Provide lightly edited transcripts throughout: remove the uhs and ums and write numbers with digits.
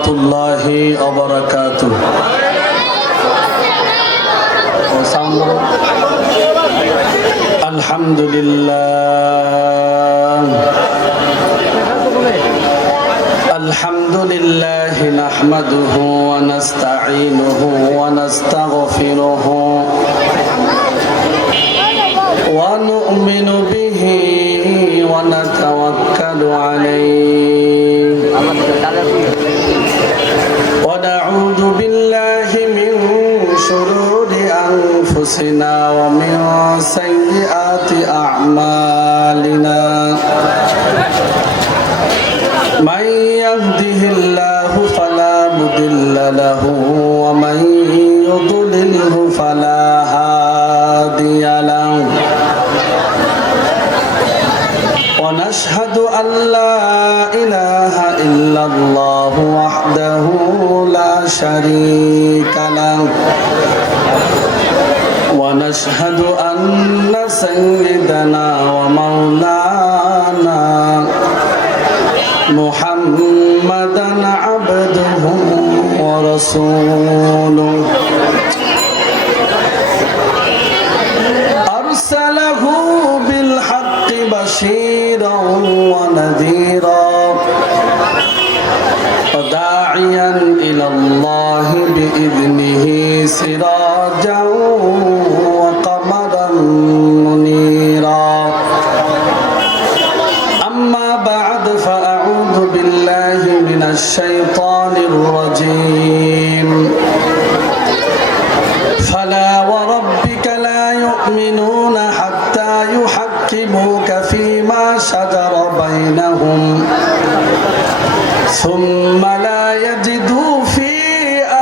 রহমতুল্লাহি ওয়া বারাকাতুহু। আলহামদুলিল্লাহ নাহমাদুহু ওয়া নাস্তাঈনুহু ওয়া নাস্তাগফিরুহু ওয়া নু'মিনু বিহি ওয়া নাতাওয়াক্কালু আলাইহি ওয়া নাউযু বিল্লাহি মিন শুরুরি আনফুসিনা ওয়া মিন সাইয়্যাতি আ'মালিনা। من يهده الله فلا مضل له ومن يضلله فلا هادي له ونشهد أن لا إله إلا الله وحده لا شريك له ونشهد أن سيدنا ومولانا محمدًا عبده ورسوله أرسله بالحق بشيرا ونذيرا وداعيا إلى الله بإذنه سراجا وقمرا منيرا. أما بعد فأعوذ بالله من الشيطان الرجيم. فلا وربك لا يؤمنون حتى يحكموك فيما شجر بينهم ثم لا يجدوا في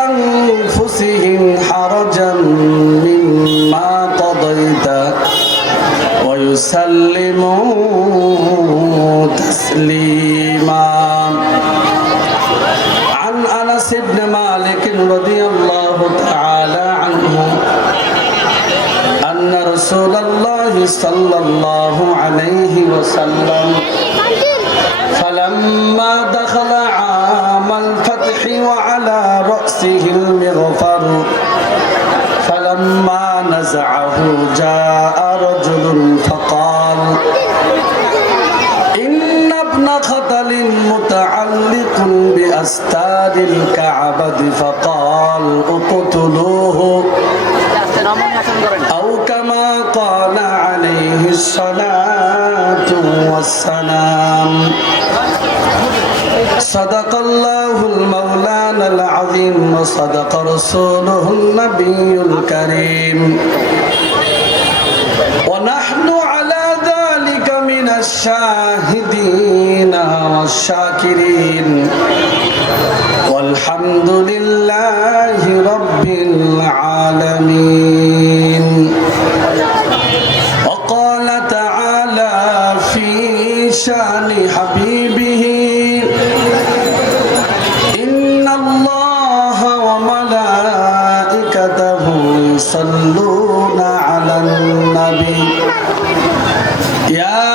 أنفسهم حرجا مما قضيت ويسلموا تسليما. عن أنس بن مالك رضي الله تعالى عنه أن رسول الله صلى الله عليه وسلم فلما دخل عام الفتح وعلى رأسه المغفر فلما نزعه جاء رجل فقال إن ابن خطل متعلق بأستار الكعبة فقال اقتلوه أو كما قال عليه الصلاة والسلام. صدق الله المولانا العظيم وصدق رسوله النبي الكريم ونحن على ذلك من الشاهدين والشاكرين والحمد لله رب العالمين. وقال تعالى في شأن حبيبه إن الله وملائكته يصلون على النبي يا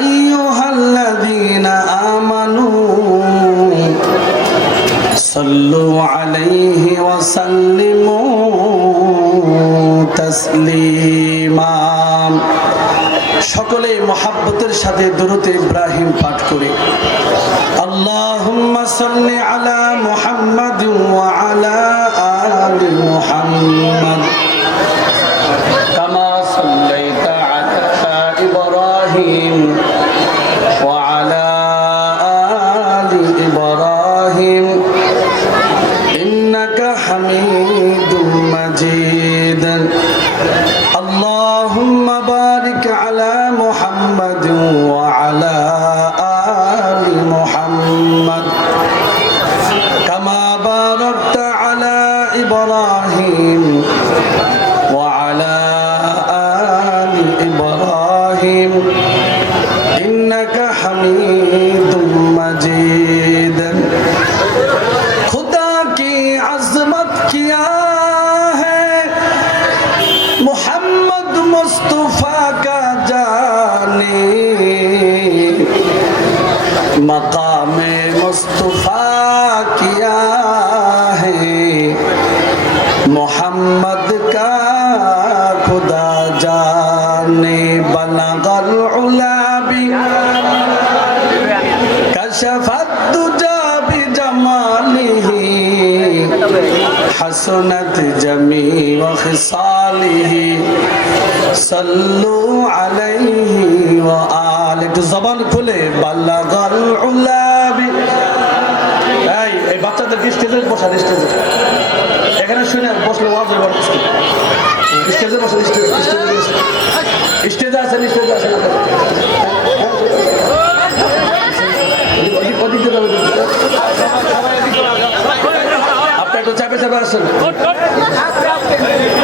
أيها الذين آمنوا صلوا عليه وسلموا تسليما. সকলে মহাব্বতের সাথে দুরূদ ইব্রাহিম পাঠ করি। আল্লাহুম্মা সাল্লি আলা মুহাম্মাদ ওয়া আলা আলি মুহাম্মাদ কামা সাল্লাইতা আলা ইব্রাহিম ওয়া আলা আলি ইব্রাহিম ইন্নাকা হামিদুম মাজিদ. আল্লাহুম্মা বারিক আলা মুহাম্মাদ ওয়া আলা আলি মুহাম্মাদ কামা বারাকতা আলা ইব্রাহিম ওয়া আলা আলি ইব্রাহিম ইন্নাকা হামিদুম মাজিদ. खुदा की अज़मत किया है मोहम्मद मुस्तफा का जाने मकाम मुस्तफा किया है मोहम्मद का खुदा जाने बलगल उला भी कशफत दुजा भी जमालिही हसनत जमी व खिसालिही सल्लु अलैहि व आल। একটু জবান খুলে বালাগাল উলাবি। এই বাচ্চাদের স্টেজে বসান, স্টেজে এখানে শুনে বসলে ওয়াজ হবে। স্টেজে বসেন, স্টেজে আছেন, স্টেজে আছেন। আপনি একটু চাপে চাপে আসেন,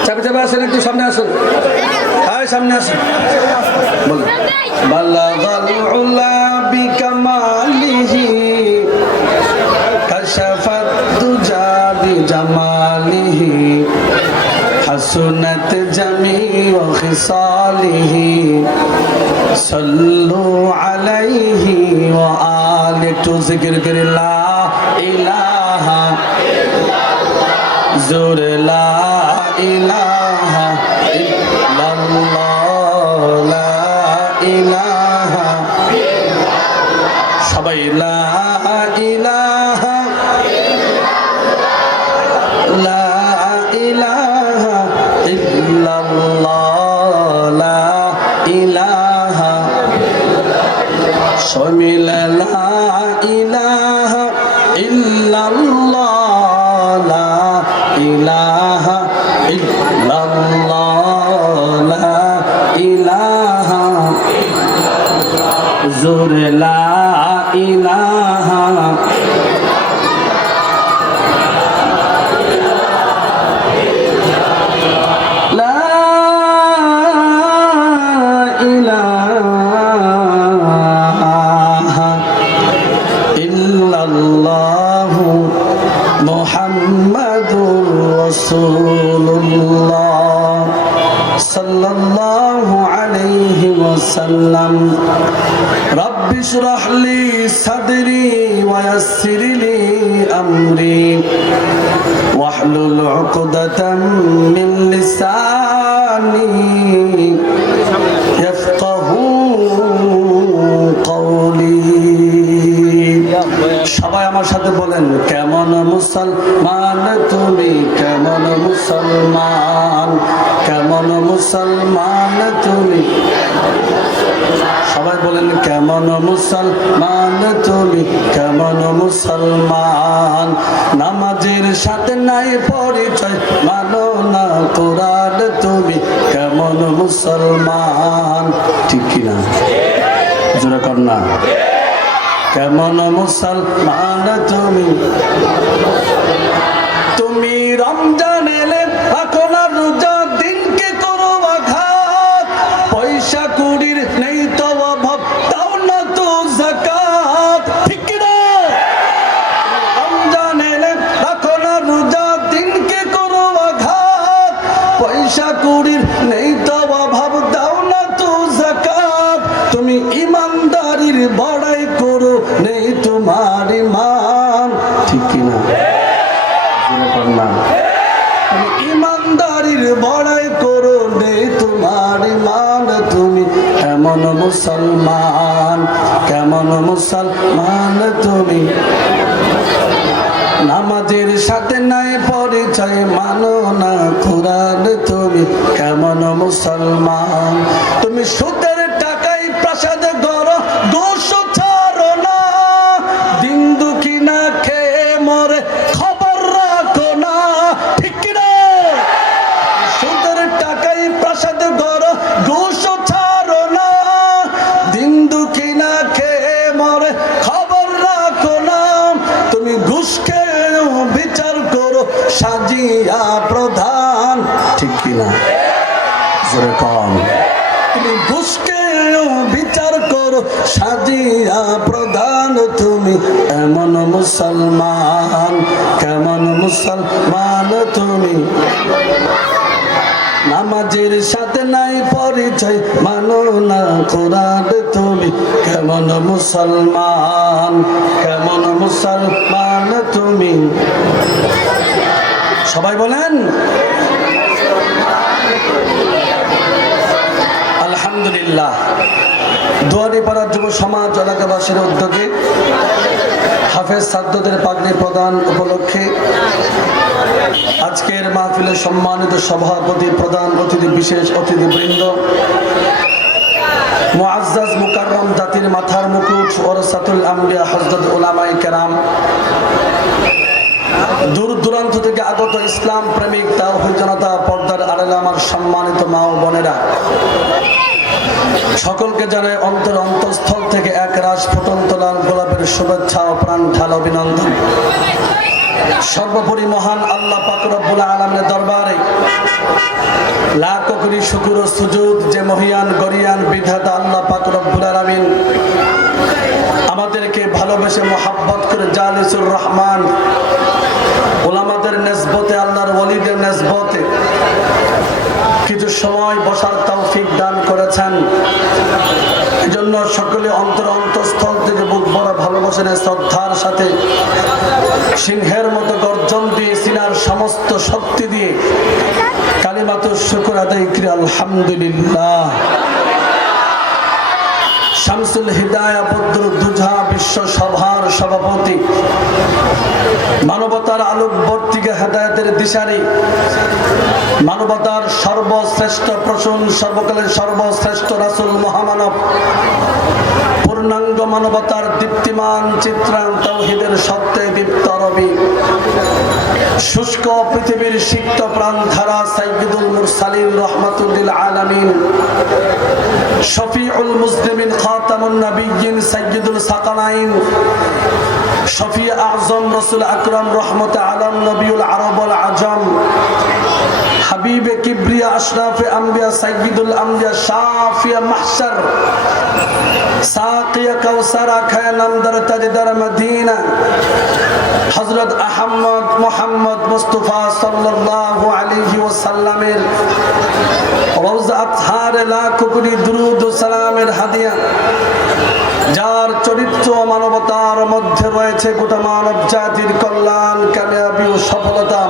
চাপে চাপে আসেন, একটু সামনে আসুন। হ্যাঁ সামনে আসুন, বলুন বালাগাল উলা বিকামালিহি কাশাফাত দুজা বিজামালিহি हसनत जमी व खिसालिही सल्लु अलैहि व आले। तो जिक्र कर ला इलाहा ज़ुर ला इलाहा इल्लल्लाह ला इलाहा सबाई ला इलाहा ला इलाहा इल्लल्लाह ला इलाहा शमिल ला इलाहा इल्लल्लाह ला इलाहा इल्लल्लाह ला इलाहा ज़ुर ला इलाहा मुहम्मदुर रसूलुल्लाह सल्लल्लाहु अलैहि वसल्लम। रब्बि इश्रह ली सदरी व यस्सिर ली अमरी वहलुल उक़दतम मिन लिसानी यफ्क़हू कौली। সবাই আমার সাথে বলেন কেমন মুসলমান তুমি, কেমন মুসলমান, কেমন মুসলমান তুমি। সবাই বলেন কেমন মুসলমান তুমি, কেমন মুসলমান। নামাজের সাথে নাই পরিচয়, মানো না কোরআন তুমি, কেমন মুসলমান। ঠিক কিনা জোরে কর না। কেমন মুসলমান তুমি, তুমি রমজান এলে এখন আর রোজা দিনকে করো আঘাত, পয়সা কুড়ির নেই তো অভাব, দাও না তো যাকাত। ঠিক না? রমজান এলে এখন আর রোজা দিনকে করো আঘাত, পয়সা কুড়ির নেই তো অভাব, দাও না তো যাকাত। তুমি ইমানদারির বড়াই করো, নেই তোমার ইমান। ঠিক কিনা না? তুমি ইমানদারির বড়াই করো, নেই তোমার ইমান। তুমি কেমন মুসলমান, কেমন মুসলমান তুমি। নামাজের সাথে নাই পরিচয়, মানো না কোরআন তুমি, কেমন মুসলমান। তুমি সুদের টাকায় প্রাসাদ গড়ো, দোষ ছাড়ো না, দিন দুঃখী না খেয়ে মরে খবর রাখো না। ঠিক না? সুদের টাকায় প্রাসাদ গড়ো, দোষ ছাড়ো না, দিন দুঃখী না খেয়ে মরে খবর রাখো না। তুমি ঘুষ খেয়েও বিচার করো, সাজিয়া প্রধান। ঠিক কিনা জোরে কম। তুমি ঘুষ খেয়েও বিচার করো, সাজিয়া প্রধান তুমি, এমন মুসলমান, কেমন মুসলমান তুমি। নামাজের সাথে নাই পরিচয়, মানো না কোরআন তুমি কেমন মুসলমান, কেমন মুসলমান তুমি। সবাই বলেন আলহামদুলিল্লাহ। দুয়ারিপাড়া যুব সমাজ এলাকাবাসীর উদ্যোগে হাফেজ ছাত্রদের পাগড়ি প্রদান উপলক্ষে আজকের মাহফিলের সম্মানিত সভাপতি, প্রধান অতিথি, বিশেষ অতিথিবৃন্দ, মুআজ্জাজ মুকাররম জাতির মাথার মুকুট ওয়ারাসাতুল আম্বিয়া হযরত উলামায়ে কেরাম, দূর দূরান্ত থেকে আগত ইসলাম প্রেমিক তাওহীদ জনতা, পর্দার আড়ালে আমার সম্মানিত মা ও বোনেরা, সকলকে জানাই অন্তরস্থল থেকে এক রাশ ফুটন্ত লাল গোলাপের শুভেচ্ছা ও প্রাণ ঢাল অভিনন্দন। সর্বোপরি মহান আল্লাহ পাক রব্বুল আলামিনের দরবারে লাখ কোটি শুকর ও সুজুদ যে মহিয়ান গরিয়ান বিধাতা আল্লাহ পাক রব্বুল আলামিন আমাদেরকে ভালোবেসে মোহাব্বত করে জালিসুর রহমান উলামাদের নেসবতে, আল্লাহর ওলিদের নেসবতে কিছু সময় বসার তৌফিক দান করেছেন। এজন্য সকলে অন্তরস্থল থেকে বুক ভরা ভালোবাসেন, শ্রদ্ধার সাথে সিংহের মতো গর্জন দিয়ে, সিনার সমস্ত শক্তি দিয়ে কালিমাতুশ শুকর আদায় করি আলহামদুলিল্লাহ। শামসুল হিদায়া বদরুদ্দুজা বিশ্ব সভার সভাপতি, মানবতার আলোকবর্তিকা হেদায়েতের দিশারি, মানবতার সর্বশ্রেষ্ঠ প্রসূন, সর্বকালের সর্বশ্রেষ্ঠ রাসূল মহামানব, পূর্ণাঙ্গ মানবতার দীপ্তিমান চিত্রায়ণ, তাওহীদের সত্যে দীপ্ত রবি, শুষ্ক পৃথিবীর সিক্ত প্রাণ ধারা সাইয়্যিদুল মুরসালিন রাহমাতুল লিল আলামিন, শফিউল মুসলিমিন খাতামুন নবিয়্যিন সাইয়্যিদুল সাকালাইন, শফি আযম রাসূল আকরাম রাহমাতে আলাম নবিউল আরব ওয়াল আজম, হাবিবে কিবরিয়া আশরাফে আম্বিয়া সাইয়্যিদুল আম্বিয়া শাফিয়া মাহশর, সাকিয়া কাউসারা খায় নামদার তাজদার মদিনা, হযরত আহমদ মুহাম্মদ মুস্তাফা সাল্লাল্লাহু আলাইহি ওয়াসাল্লামের রওজা আতহারে লাখ কোটি দুরূদ ও সালামের হাদিয়া, যার চরিত্র মানবতার মধ্যে রয়েছে গোটা মানব জাতির কল্যাণ, কামিয়াবি ও সফলতা।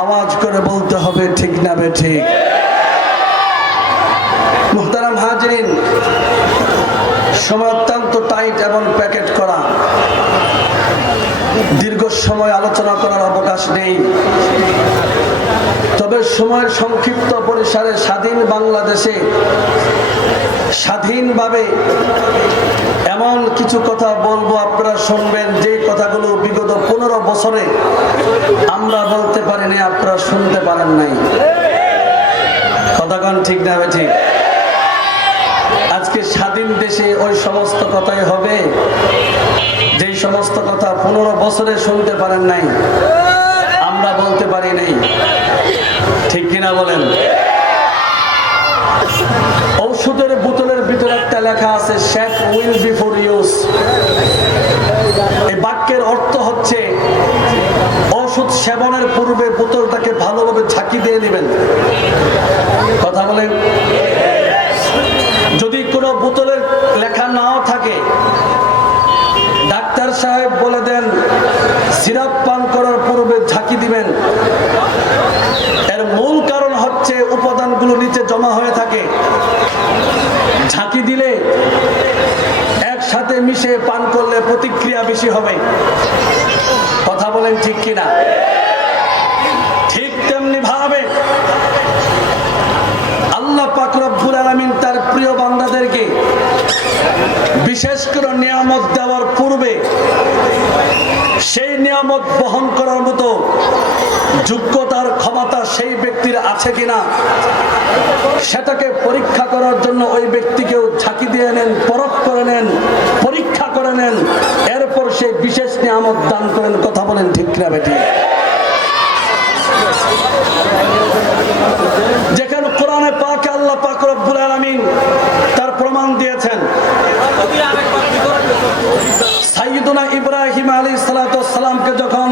আওয়াজ করে বলতে হবে ঠিক না বেঠিক? মুহতারাম হাজিরিন, সময় অত্যন্ত টাইট এবং প্যাকেট করা, দীর্ঘ সময় আলোচনা করার অবকাশ নেই। তবে সময়ের সংক্ষিপ্ত পরিসরে স্বাধীন বাংলাদেশে স্বাধীনভাবে এমন কিছু কথা বলবো, আপনারা শুনবেন, যে কথাগুলো বিগত 15 বছরে আমরা বলতে পারিনি, আপনারা শুনতে পারেন নাই। কথাগণ ঠিক না ঠিক? আজকে স্বাধীন দেশে ওই সমস্ত কথাই হবে যেই সমস্ত কথা 15 বছরে শুনতে পারেন নাই, আমরা বলতে পারি নাই। ঠিক কিনা বলেন? ঔষধের বোতলের ভিতরে একটা লেখা আছে শেক উইল বিফোর ইউজ। এই বাক্যের অর্থ হচ্ছে ঔষধ সেবনের পূর্বে বোতলটাকে ভালোভাবে ঝাঁকি দিয়ে নেবেন। কথা বলেন? যদি কোনো বোতলের লেখা নাও থাকে, ডাক্তার সাহেব বলে দেন সিরাপ পান করার পূর্বে ঝাঁকি দিবেন, এর মূল কারণ হচ্ছে উপাদানগুলো নিচে জমা হয়ে থাকে। ঝাঁকি দিলে একসাথে মিশে পান করলে প্রতিক্রিয়া বেশি হবে। কথা বলেন ঠিক কিনা? ঠিক তেমনি ভাবে আল্লাহ পাক রব্বুল আলামিন তার প্রিয় বান্দাদেরকে বিশেষ করে নিয়ামত দেওয়ার পূর্বে সেই নিয়ামত বহন করার মতো যোগ্যতার ক্ষমতা সেই ব্যক্তির আছে কিনা সেটাকে পরীক্ষা করার জন্য ওই ব্যক্তিকেও ঝাঁকি দিয়ে নেন, পরখ করে নেন, পরীক্ষা করে নেন, এরপর সেই বিশেষ নিয়ামত দান করেন। কথা বলেন ঠিক না বেটি? যেখানে কোরআনে পাকে আল্লাহ পাক রব্বুল আলামিন তার প্রমাণ দিয়েছেন, সাইয়্যিদুনা ইব্রাহিম আলাইহিস সালাতু ওয়াস সালামকে যখন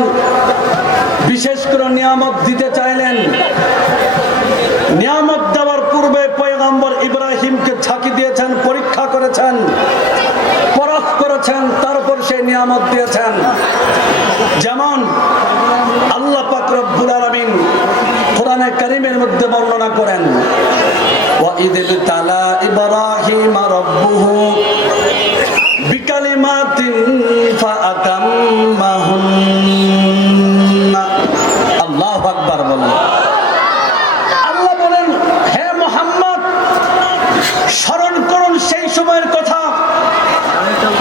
বিশেষ করে নিয়ামত দিতে চাইলেন, নিয়ামত কোরআনে কারীমের মধ্যে বর্ণনা করেন, ওয়া ইযিব তালা ইব্রাহিম রাব্বুহু বিকালিমাতিন ফাআতাম্মাহুন্না। আল্লাহু আকবার বলেন। আল্লাহ বলেন, হে মুহাম্মদ, স্মরণ করুন সেই সময়ের কথা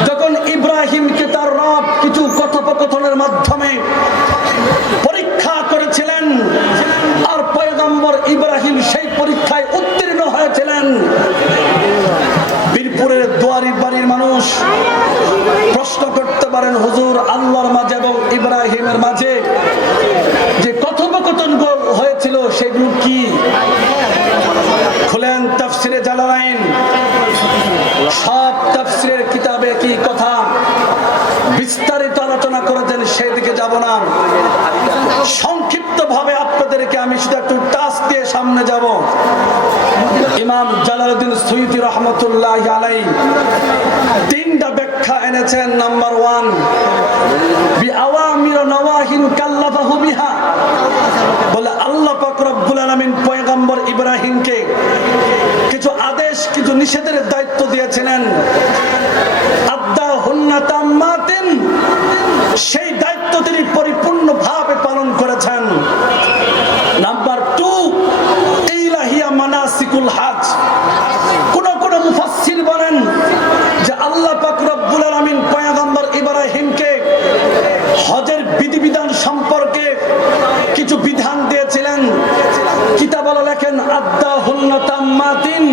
যখন ইব্রাহিমকে তার রব কিছু কথোপকথনের মাধ্যমে পরীক্ষা করেছিলেন, আর পয়গম্বর ইব্রাহিম সেই পরীক্ষায় উত্তীর্ণ হয়েছিলেন। বীরপুরের দুয়ারি বাড়ির মানুষ প্রশ্ন করতে পারেন, হুজুর, আল্লাহর মাঝে এবং ইব্রাহিমের মাঝে যে কথোপকথন হয়েছিল সেগুলো কি? খুলেন তাফসিরে জালালাইন, সব তাফসিরের কিতাবে কি কথা বিস্তারিত আলোচনা করেছেন, সেদিকে যাব না। সংক্ষিপ্ত ভাবে আপনাদেরকে আমি শুধু একটু টাচ দিয়ে সামনে যাব। ইমাম জালালউদ্দিন সুয়ুতী রহমতুল্লাহি আলাইহি তিনটা ব্যাখ্যা এনেছেন। নাম্বার 1, বিআওয়ামির নওয়াহিন কাল্লাফাহু বিহা, বলে আল্লাহ পাক রব্বুল আলামিন পয়গম্বর ইব্রাহিমকে কিছু আদেশ, কিছু নিষেধের দায়িত্ব দিয়েছিলেন। আদ্দাহুন্না তাম্মাতিন, সেই দায়িত্ব তিনি পরিপূর্ণভাবে পালন করেছেন। নাম্বার 2, ইলাহিয়া মানাসিকুল হজ, কোন কোন মুফাসসির বলেন যে আল্লাহ পাক রব্বুল আলামিন পয়গম্বর ইব্রাহিমকে হজের বিধিবিধান সম্পর্কে কিছু বিধান দিয়েছিলেন। কিতাবে লেখেন আদ্দাহুন্না তাম্মাতিন,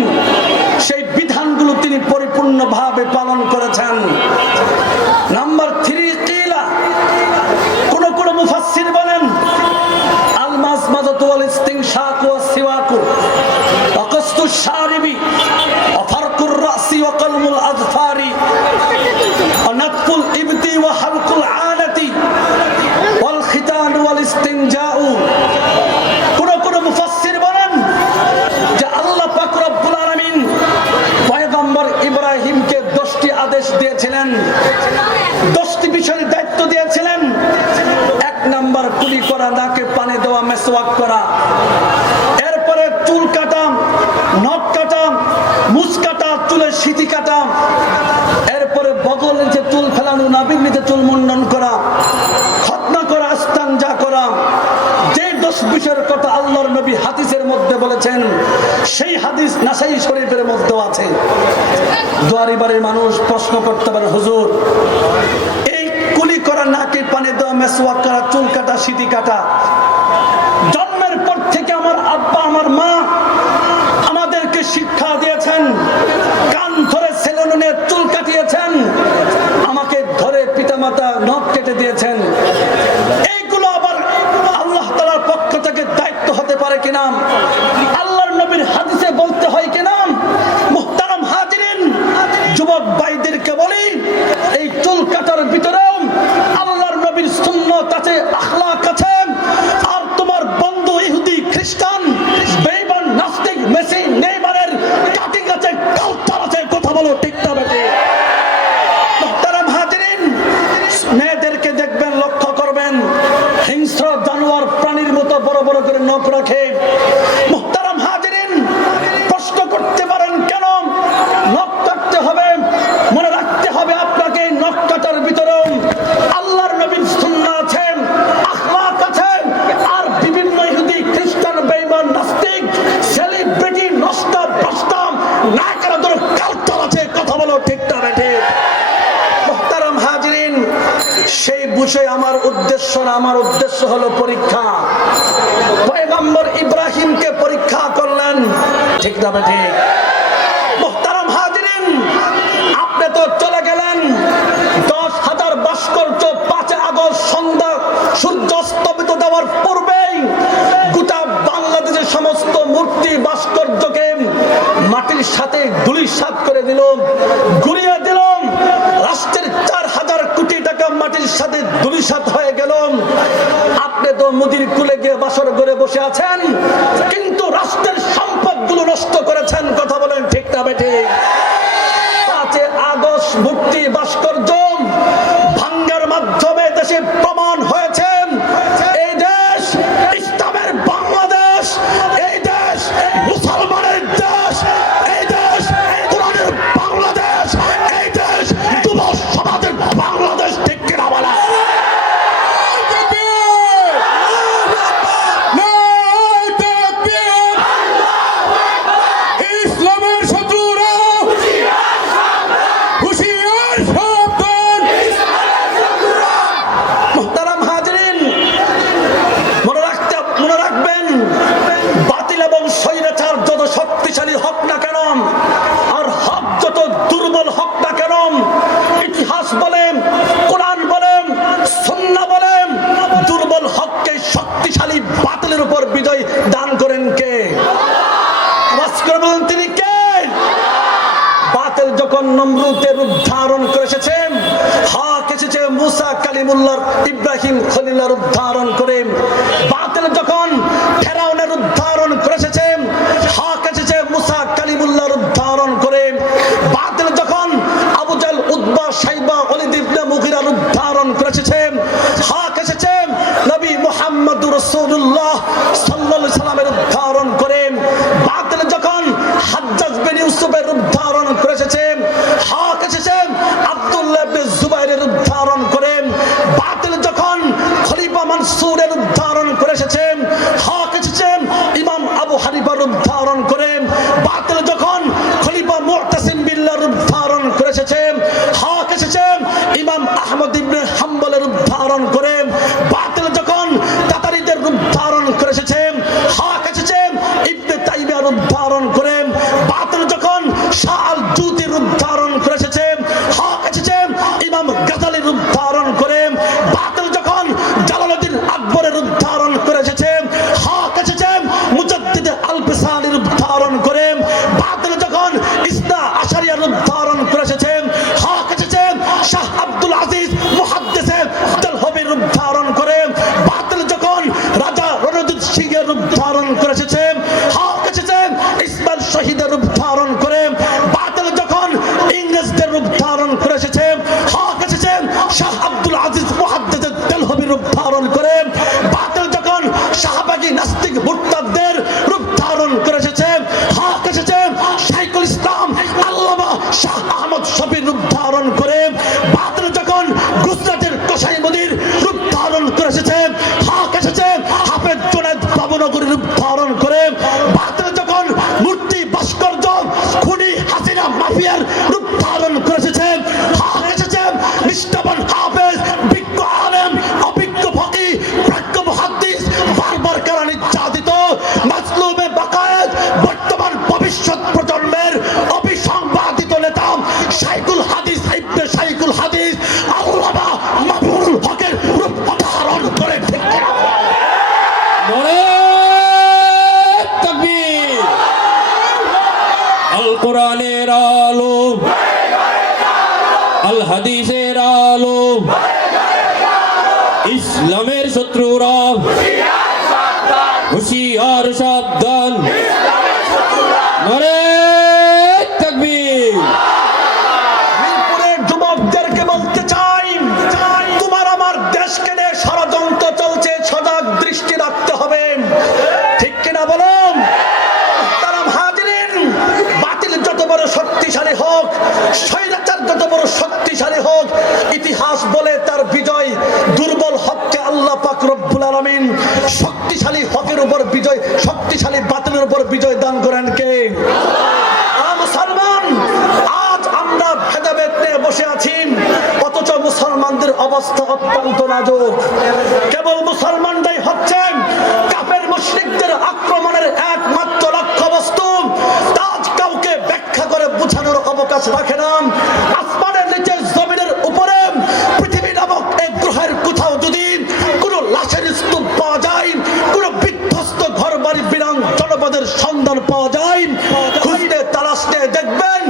সেই বিধানগুলো তিনি পরিপূর্ণভাবে পালন করেছেন। নাম্বার 3, কিলা, কোন কোন মুফাসসির বলেন আল মাযমাযাতু ওয়াল ইসতিনশাকু ওয়াস সিওয়াকু ওয়া কাসতুশ শারিবি ওয়া ফারকুর রাসি ওয়া কালমুল আযফারি ওয়া নাতফুল ইবতি ওয়া হালকুল আনাতি ওয়াল খিতান ওয়াল ইসতিনজাউ। কোন কোন মুফাসসির বলেন যে আল্লাহ পাক রব্বুল আলামিন পয়গম্বর ইব্রাহিমকে 10টি আদেশ দিয়েছিলেন, 10টি বিষয়ের দায়িত্ব দিয়েছিলেন। 1 নাম্বার, কুলি করা, নাকে পানি দেওয়া, মেসওয়াক করা। এরপরে চুল কাটা, নখ কাটা, মুছ কাটা, চুলের সিঁথি কাটা। এরপরে বগল নিচে চুল ফেলানো, নাভির নিচে চুল মুন্ডন করা, খতনা করা, ইস্তেনজা করা। যে 10 বিষয়ের কথা আল্লাহর নবী হাদিসের মধ্যে বলেছেন, সেই হাদিস নাসাই শরীফের মধ্যেও আছে। দুয়ারি বাড়ির মানুষ প্রশ্ন করতে পারে, হুজুর, এই কুলি করা, নাকে পানি দেওয়া, মেসওয়াক করা, চুল কাটা, সিঁথি কাটা, জন্মের পর থেকে আমার আব্বা, আমার মা আমাদেরকে শিক্ষা দিয়েছেন, কান ধরে সেলুনে চুল কাটিয়েছেন, আমাকে ধরে পিতামাতা নখ কেটে দিয়েছেন। এইগুলো আবার আল্লাহ তাআলার পক্ষ থেকে দায়িত্ব হতে পারে কিনা, আল্লাহর নবীর হাদিসে বলতে হয় কিনা? মুহতারাম হাজিরিন, যুবক ভাইদেরকে বলি, এই চুল কাটার ভিতরেও আল্লাহর নবীর সুন্নাত আছে, আখলাক আছে। আর তোমার বন্ধু ইহুদি, খ্রিস্টান, বেঈমান, নাস্তিক, মেসি, নেইমারের কাটিং আছে, কালচার আছে। কথা বলো ঠিক না বেটে? মুহতারাম হাজিরিন, মেয়েদেরকে দেখবেন, লক্ষ্য করবেন, হিংস্র জানোয়ার প্রাণীর মতো বড় বড় করে নখ রাখে। মুহতারাম হাজিরিন, প্রশ্ন করতে পারেন কেন নখ কাটতে হবে? মনে রাখতে হবে আপনাকে, নখ কাটার ভিতরেও আল্লাহর নবীর সুন্নাহ আছে, আখলাক আছে। আর বিভিন্ন ইহুদি, খ্রিস্টান, বেঈমান, নাস্তিক, সেলিব্রিটি, নষ্টা, ভ্রষ্টা, নায়কের ধরে কালচার আছে। কথা বলো ঠিক না বেটে? মুহতারাম হাজিরিন, সেই বিষয়ে আমার উদ্দেশ্য না, আমার উদ্দেশ্য হলো পরীক্ষা। পয়গম্বর ইব্রাহিমকে পরীক্ষা করলেন, ঠিক না বেটে? মুহতারাম হাজিরিন, আপনি তো চলে গেলেন 10,000 ভাস্কর্য 5 আগস্ট সন্ধ্যা সূর্য অস্তমিত দেওয়ার পূর্বেই গোটা বাংলাদেশের সমস্ত মূর্তি, ভাস্কর্যকে মাটির সাথে ধূলিসাৎ করে দিল, গুড়িয়ে দিল। রাষ্ট্রের 4,000 কোটি টাকা মাটির সাথে ধূলিসাৎ হয়ে গেল। আপনি তো মুদির কুলে গিয়ে বাসর ঘরে বসে আছেন, কিন্তু রাষ্ট্রের সম্পদগুলো নষ্ট করেছেন। কথা বলেন ঠিক না বেটে? 5 আগস্ট মূর্তি, ভাস্কর্য ভাঙ্গার মাধ্যমে দেশে প্রমাণ হয়েছে এই দেশ ইসলামের বাংলাদেশ। নমরুদের রূপ ধারণ করে এসেছেন, হক এসেছে মুসা কালিমুল্লাহর ইব্রাহিম খলিলার রূপ ধারণ করে। বাতিল যখন ফেরাউনের রূপ ধারণ করে এসেছেন, হক এসেছে মুসা কালিমুল্লাহর রূপ ধারণ করে। বাতিল যখন আবু জাহল উতবা শাইবা ওয়ালিদ ইবনে মুগীরা রূপ ধারণ করে এসেছেন, হক এসেছে নবী মুহাম্মদুর রাসূলুল্লাহ সাল্লাল্লাহু আলাইহি সাল্লামের রূপ ধারণ করে। বাতিল যখন হাজ্জাজ বিন ইউসুফের রূপ ধারণ করে এসেছে, হক এসেছে আব্দুল্লাহ ইবনে জুবাইরের রূপ ধারণ করে। বাতিল যখন খলিফা মানসুরের রূপ ধারণ করে এসেছে, হক এসেছে ইমাম আবু হানিফার রূপ ধারণ করে। বাতিল যখন খলিফা মুতাসিম বিল্লাহর রূপ ধারণ করে এসেছে, হক এসেছে ইমাম আহমদ ইবনে হাম্বলের রূপ ধারণ করে। বাতিল যখন তাতারীদের রূপ ধারণ করে এসেছে, হক এসেছে ইবনে তাইমিয়ার রূপ ধারণ করে। বাতিল যখন শাহ আল জুতির রূপ ধারণ করে এসেছে, হক এসেছে ইমাম গাজালির রূপ ধারণ করে। বাতিল যখন জালালউদ্দিন আকবরের রূপ ধারণ করে এসেছে, হক এসেছে মুজাদ্দিদ আল-বিসারির রূপ ধারণ করে। বাতিল যখন ইসনা আশারিয়ার রূপ ধারণ করে এসেছে, হক এসেছে শাহ আব্দুল আজিজ মুহাদ্দিস আব্দুল হবির রূপ ধারণ করে। বাতিল যখন রাজা রণজিৎ সিংহের রূপ ধারণ করে এসেছে, হক এসেছে ইসমাইল শহীদের রূপ ধারণ করে। বাতিল যখন ইংরেজদের রূপ ধারণ করে এসেছে, হক এসেছে শাহ আব্দুল আজিজ মুহাদ্দিস আব্দুল হবির রূপ ধারণ করে। বাতিল যখন শাহবাগী নাস্তিক মুরতাদদের রূপ ধারণ করে এসেছে, হক এসেছে শাইখুল ইসলাম আল্লামা শাহ আহমদ শফির রূপ ধারণ করে। বাতিল যখন গুজরাটের কসাই মুদির রূপ ধারণ করে এসেছে, হক এসেছে হাফেজ জুনায়েদ বাবুনগরীর রূপ ধারণ করে। বাতিল যখন মূর্তি ভাস্কর্য খুনি হাসিনা মাফিয়ার রূপ ধারণ করে এসেছে, হক এসেছে নিষ্ঠাবান হাফেজ বিজ্ঞ আলেম অভিজ্ঞ ফকিহ প্রাজ্ঞ মুহাদ্দিস বারবার কারা নির্যাতিত মাজলুমে বাকায়েত বর্তমান ভবিষ্যৎ প্রজন্মের অবিসংবাদিত নেতা শাইখুল হাদিস ইবনে শাইখুল হাদিস আল্লামা মামুনুল হকের রূপ ধারণ করে। ঠিক কিনা? তাকবীর! আল কোরআনের আলো, আল হাদিসের আলো, ইসলামের শত্রুরা হুঁশিয়ার সাবধান। নারে তাকবীর! মিরপুরের যুবকদেরকে বলতে চাই, তোমার আমার দেশকে নিয়ে ষড়যন্ত্র চলছে, সজাগ দৃষ্টি রাখতে হবে। ঠিক কিনা বলুন? তারা হাজিরিন, বাতিল যত বড় শক্তিশালী হোক, স্বৈরাচার যত বড় শক্তিশালী হোক, ইতিহাস বলে তার বিজয় দুর্বল হককে আল্লাহ পাক রব্বুল আলামিন শক্তিশালী হকের উপর বিজয়, শক্তিশালী বাতিলের উপর বিজয় দান করেন কে? মুসলমান, আজ আমরা ভেদাভেদ নিয়ে বসে আছি, অথচ মুসলমানদের অবস্থা অত্যন্ত নাজুক। কেবল মুসলমানরাই হচ্ছে কাফের মুশরিকদের আক্রমণের একমাত্র লক্ষ্য বস্তু। তাজ কাউকে ব্যাখ্যা করে বোঝানোর অবকাশ রাখে না। আসমানের নিচে জমিনের উপরে পৃথিবী নামক এক গ্রহের কোথাও যদি কোন লাশের স্তূপ পাওয়া যায়, কোন বিধ্বস্ত ঘর বাড়ি বিরান জনপদের সন্ধান পাওয়া যায়, খুঁজতে তালাশ নিয়ে দেখবেন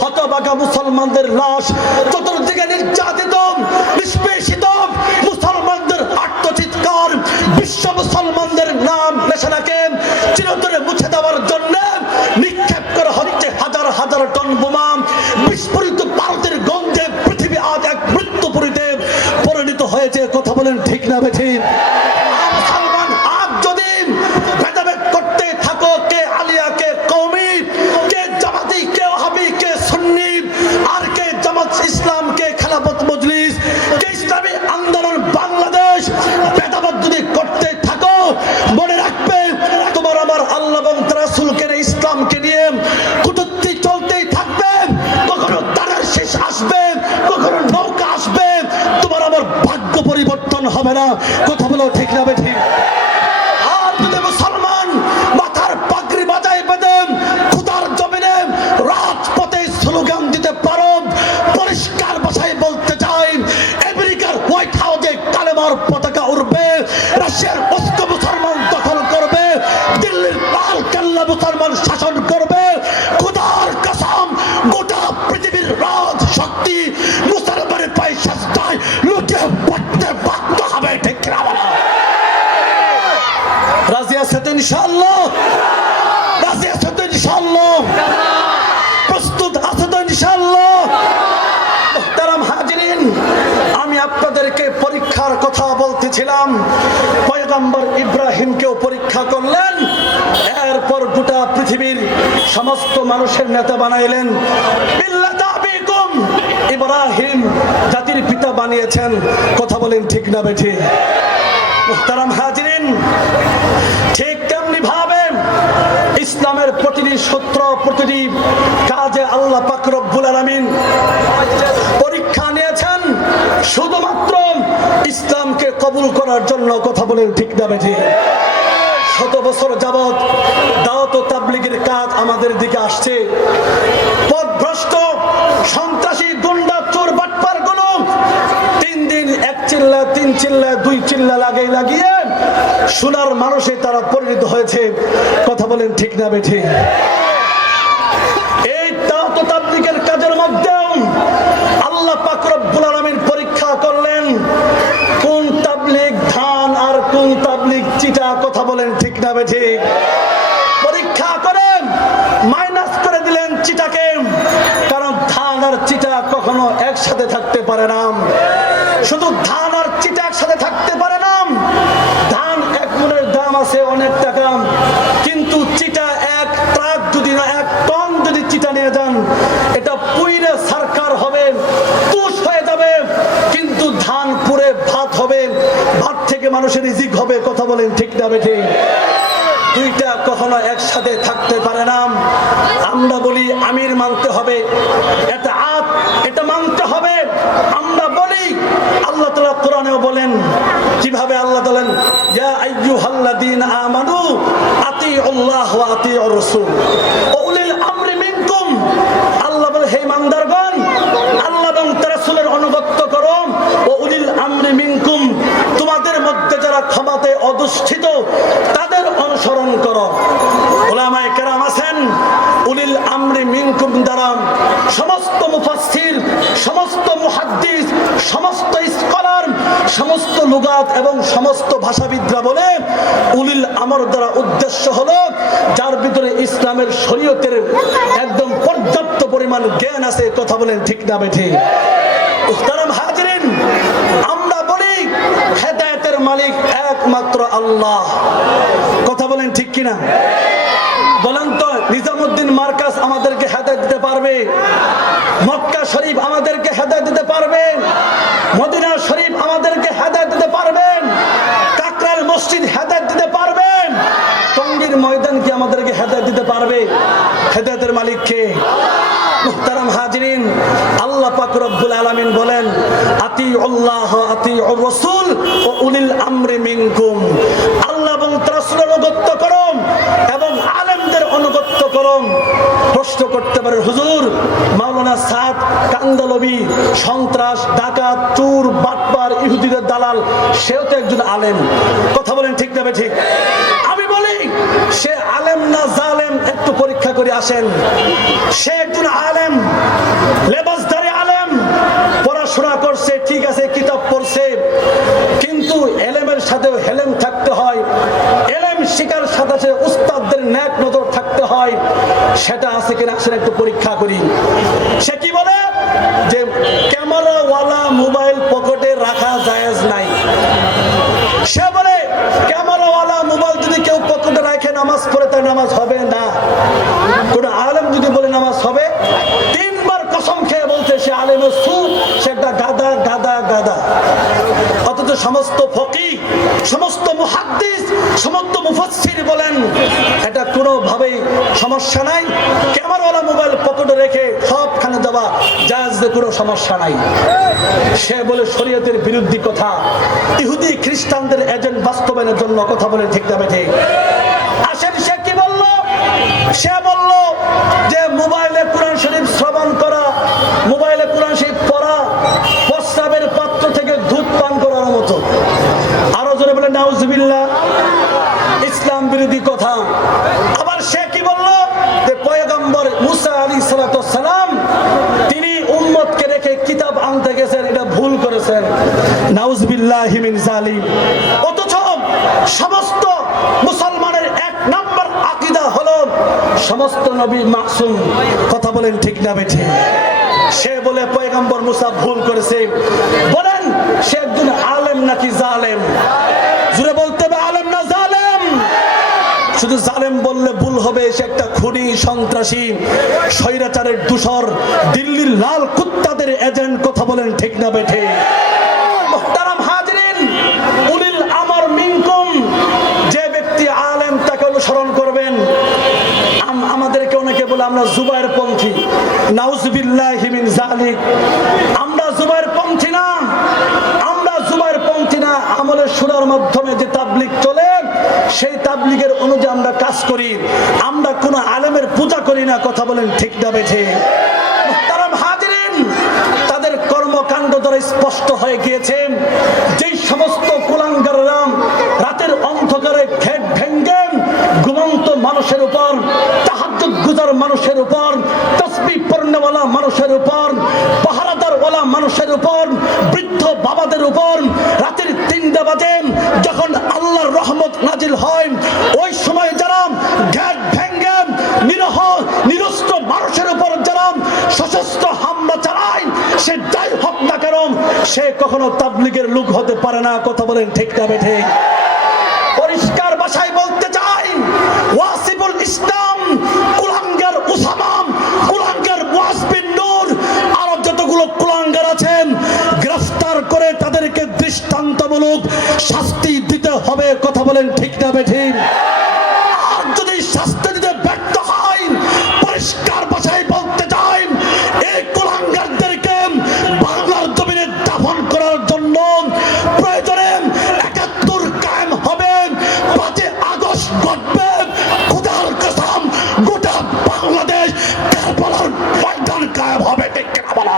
হতভাগা মুসলমানদের লাশ চতুর্দিকে নির্যাতিত নিষ্পেষিত, মুসলমানদের আত্মচিৎকার, বিশ্ব মুসলমানদের নাম নেশানাকে চিরতরে মুছে দেওয়ার জন্য নিক্ষেপ করা হচ্ছে হাজার হাজার টন বোমা। বিস্ফোরিত ভারতের গন্ধে পৃথিবী আজ এক মৃত্যুপুরীতে পরিণত হয়েছে। কথা বলেন ঠিক না বেঠিক? মুসলমান আজ যদি ভেদাভেদ করতে থাকো, কে আলিয়া কে কওমি, কে জামাতি, কে ওহাবি, কে সুন্নি, আর কে জামাত ইসলাম, কে খেলাফত মজলিস, কে ইসলামী আন্দোলন বাংলাদেশ, ভেদাভেদ যদি করতে থাকো, মনে রাখবে তোমার আমার আল্লাহ এবং রাসূলকে নিয়ে, ইসলামকে নিয়ে কটূক্তি চলতেই থাকবে। কখনো তারের শেষ আসবে, কখনো নৌকা আসবে, তোমার আমার ভাগ্য পরিবর্তন হবে না। কথা বলো ঠিক না বেঠিক? আর যদি মুসলমান মাথার পাগড়ি বাজায় বেঁধে খুদার জমিনে রাজপথে স্লোগান দিতে পারো, পরিষ্কার ভাষায় বলতে চাই, আমেরিকার হোয়াইট হাউসে কালেমার পতাকা উড়বে, রাশিয়ার মস্কো মুসলমান দখল করবে, দিল্লির লাল কেল্লা মুসলমান শাসন করবে, খুদার কসম গোটা পৃথিবীর রাজ পরীক্ষার কথা বলতেছিলাম, পয়গম্বর ইব্রাহিমকেও পরীক্ষা করলেন, এরপর গোটা পৃথিবীর সমস্ত মানুষের নেতা বানাইলেন। মিল্লাতা আবিকুম ইব্রাহিম জাতির পিতা বানিয়েছেন। কথা বলেন ঠিক না বেঠিক? মুহতারাম হাজিরিন, ঠিক তেমনি ভাবে ইসলামের প্রতিটি সূত্র, প্রতিটি কাজে আল্লাহ পাক রব্বুল আলামিন পরীক্ষা নিয়েছেন শুধুমাত্র ইসলামকে কবুল করার জন্য। কথা বলেন ঠিক না বেঠিক? শত বছর যাবত দাওয়াত ও তাবলীগের কাজ আমাদের দিকে আসছে। পথভ্রষ্ট সন্ত্রাসী গুন্ডা চোর বাটপার গুলো 3 দিন 1 চিল্লা 3 চিল্লা 2 চিল্লা লাগিয়ে সোনার মানুষে তারা পরিণত হয়েছে। কথা বলেন ঠিক না বেঠিক? এই দাওয়াত ও তাবলীগের কাজের মধ্যেও আল্লাহ পাক রব্বুল আলামিন পরীক্ষা করলেন কোন তাবলীগ ধান আর কোন তাবলীগ চিটা। কথা বলেন ঠিক না বেঠিক? পরীক্ষা করেন মাইনাস করে দিলেন চিটাকে, কারণ ধান আর চিটা কখনো একসাথে থাকতে পারে না। শুধু ধান আর চিটা একসাথে থাকতে পারে না। ধান 1 মণের দাম আছে অনেক টাকা, কিন্তু চিটা 1 ট্রাক যদি না 1 টন যদি চিটা নিয়ে যান, এটা পুইরে সরকার হবে, তুষ হয়ে যাবে, কিন্তু ধান পুড়ে ভাত হবে, ভাত থেকে মানুষের রিজিক হবে। কথা বলেন ঠিক না বেঠিক? দুইটা কখনো একসাথে থাকতে পারে না। আমরা বলি আমির মানতে হবে, এটা মানতে হবে। আমরা বলি আল্লাহ তাআলা কোরআনেও বলেন, কিভাবে আল্লাহ বলেন, ইয়া আইয়ুহাল্লাযীনা আমানু আতিউল্লাহ ওয়া আতিউর রাসূল ওয়া উলিল আমরি মিনকুম। আল্লাহ বলে, হে ইমানদারগণ, আল্লাহ এবং তার রাসূলের আনুগত্য করো। ওয়া উলিল আমরি মিনকুম, তোমাদের মধ্যে যারা ক্ষমতায় অধিষ্ঠিত তাদের অনুসরণ করো। উলামায়ে কেরাম আছেন, উলিল আমরি মিনকুম দ্বারা সমস্ত মুফাসসির, সমস্ত মুহাদ্দিস, সমস্ত স্কলার, সমস্ত লুগাত এবং সমস্ত ভাষাবিদরা বলে উলিল আমর দ্বারা উদ্দেশ্য হলো যার ভিতরে ইসলামের শরীয়তের একদম পর্যাপ্ত পরিমাণ জ্ঞান আছে। কথা বলেন ঠিক না বেঠিক? মুহতারাম হাজিরিন, আমরা বলি হেদায়েতের মালিক একমাত্র আল্লাহ। কথা বলেন ঠিক কিনা? বলেন তো, নিজামউদ্দিন মার্কাজ আমাদেরকে হেদায়েত দিতে পারবে? মক্কা শরীফ আমাদেরকে হেদায়েত দিতে পারবে? মদিনা শরীফ আমাদেরকে হেদায়েত দিতে পারবেন? কাকরাইল মসজিদ হেদায়েত দিতে পারবেন? টঙ্গীর ময়দান কি আমাদেরকে হেদায়েত দিতে পারবে? হেদায়েতের মালিক কে? মুহতারাম হাজিরিন, আল্লাহ পাক রব্বুল আলামিন বলেন, আতিউল্লাহ আতিউর রাসূল ওয়া উলিল আমরি মিনকুম। আল্লাহ এবং তার রাসূলের অনুগত্য করো এবং আলেমদের অনুগত্য করো। প্রশ্ন করতে পারে, হুজুর মাওলানা সাদ কান্দলবি সন্ত্রাস, ডাকাত, চোর, বাটপার, ইহুদিদের দালাল, সেও তো একজন আলেম। কথা বলেন ঠিক না বেঠিক? আমি বলি সে আলেম না জালেম একটু পরীক্ষা করে আসেন। সে একজন আলেম, লেবাসধারী আলেম, পড়াশোনা করছে, ঠিক আছে, কিতাব পড়ছে, কিন্তু এলেমের সাথে হেলেম থাকতে হয়। এলেম শিকার সাথে উস্তাদদের নেক নজর থাকতে হয়। সেটা আছে কিনা সেটা একটু পরীক্ষা করি। সে কি বলে যে ক্যামেরাওয়ালা মোবাইল পকেটে রাখা জায়েজ নাই। সে বলে ক্যামেরাওয়ালা মোবাইল যদি কেউ পকেটে রাখে নামাজ পড়ে তার নামাজ হবে না। কোন আলেম যদি বলে নামাজ হবে, 3 বার কসম খেয়ে বলতে সে আলেমের সুর, সে একটা গাদা গাদা গাদা। অথচ সমস্ত ফকিহ, সমস্ত মুহাদ্দিস, সমস্ত মুফাসসির বলেন এটা কোনোভাবেই সমস্যা নাই। ক্যামেরাওয়ালা মোবাইল পকেটে রেখে সবখানে যাওয়া জায়েজ, কোনো সমস্যা নাই। সে বলে শরীয়তের বিরুদ্ধে কথা, ইহুদি খ্রিস্টানদের এজেন্ট বাস্তবায়নের জন্য। কথা বলে ঠিক না বেঠিক? আসেন, সে কি বলল? সে বলল যে মোবাইলে কোরআন শরীফ শ্রবণ করা, মোবাইলে কোরআন শরীফ পড়া প্রস্রাবের পাত্র থেকে দুধ পান করার মতো। আরো জোরে বলে নাউজুবিল্লাহ। ইসলাম বিরোধী কথা। আবার সে কি বলল যে পয়গম্বর মুসা আলাইহিস সালাম তিনি উম্মতকে রেখে কিতাব আনতে গেছেন, এটা ভুল করেছেন। নাউজুবিল্লাহি মিন যালিম। অথচ সমস্ত মুসলমানের 1 নম্বর আকীদা হলো সমস্ত নবী মাসুম। কথা বলেন ঠিক না বেঠিক? সে বলে পয়গম্বর মুসা ভুল করেছে। বলেন সে একজন আলেম নাকি শুধু জালেম বললে ভুল হবে, সে একটা খুনি, সন্ত্রাসী, স্বৈরাচারের দূষর, দিল্লির লাল কুত্তাদের এজেন্ট। কথা বলেন ঠিক না বেঠে? মুহতারাম হাজিরিন, উলিল আমর মিনকুম, যে ব্যক্তি আলেম তাকে অনুসরণ করবেন। আমাদেরকে অনেকে বলে আমরা জুবায়ের পন্থী, নাউজুবিল্লাহি মিন যালিক। আমরা জুবায়ের পন্থী না, আমরা জুবায়ের পন্থী না। আমলের সুরার মাধ্যমে যে তাবলীগ চলে, সেই তাবলীগের অনুযায়ী আমরা কাজ করি। আমরা কোনো আলেমের পূজা করি না। কথা বলেন ঠিক না বেঠে? মুহতারাম হাজিরিন, তাদের কর্মকাণ্ড দ্বারা স্পষ্ট হয়ে গিয়েছে যেই সমস্ত কুলাঙ্গাররা রাতের অন্ধকারে খেট ভেঙ্গে ঘুমন্ত মানুষের উপর, তাহাজ্জুদ গুজার মানুষের উপর, তাসবিহ পড়নেওয়ালা মানুষের উপর, পাহারাদার ওয়ালা মানুষের উপর, বৃদ্ধ বাবাদের উপর রাতের 3টা বাজে যখন আল্লাহর রহমত নাজিল হয়, ওই সময় যারা ঘাট ভেঙ্গে নিরহ নিরস্ত্র মানুষের উপর যারা সশস্ত্র হামলা চালায়, সে যাই হোক না কেন, সে কখনো তাবলীগের লোক হতে পারে না। কথা বলেন ঠিক না বেঠে? পরিষ্কার ভাষায় বলতে চাই, ওয়াসিফুল ইসলাম, কুলাঙ্গার উসামা, কুলাঙ্গার মুআজ বিন নূর, আর যতগুলো কুলাঙ্গার আছেন, গ্রেফতার করে তাদেরকে দৃষ্টান্তমূলক শাস্তি দিতে হবে। কথা বলেন ঠিক না বেঠে? আর যদি শাস্তি দিতে ব্যর্থ হয়, পরিষ্কার ভাষায় বলতে চাই, এই কুলাঙ্গারদেরকে বাংলার জমিনে দাফন করার জন্য প্রয়োজনে ৭১ কায়েম হবে, ৫ আগস্ট ঘটবে। খোদার কসম, গোটা বাংলাদেশ কারবালার ময়দান কায়েম হবে। ঠিক কিনা বলা?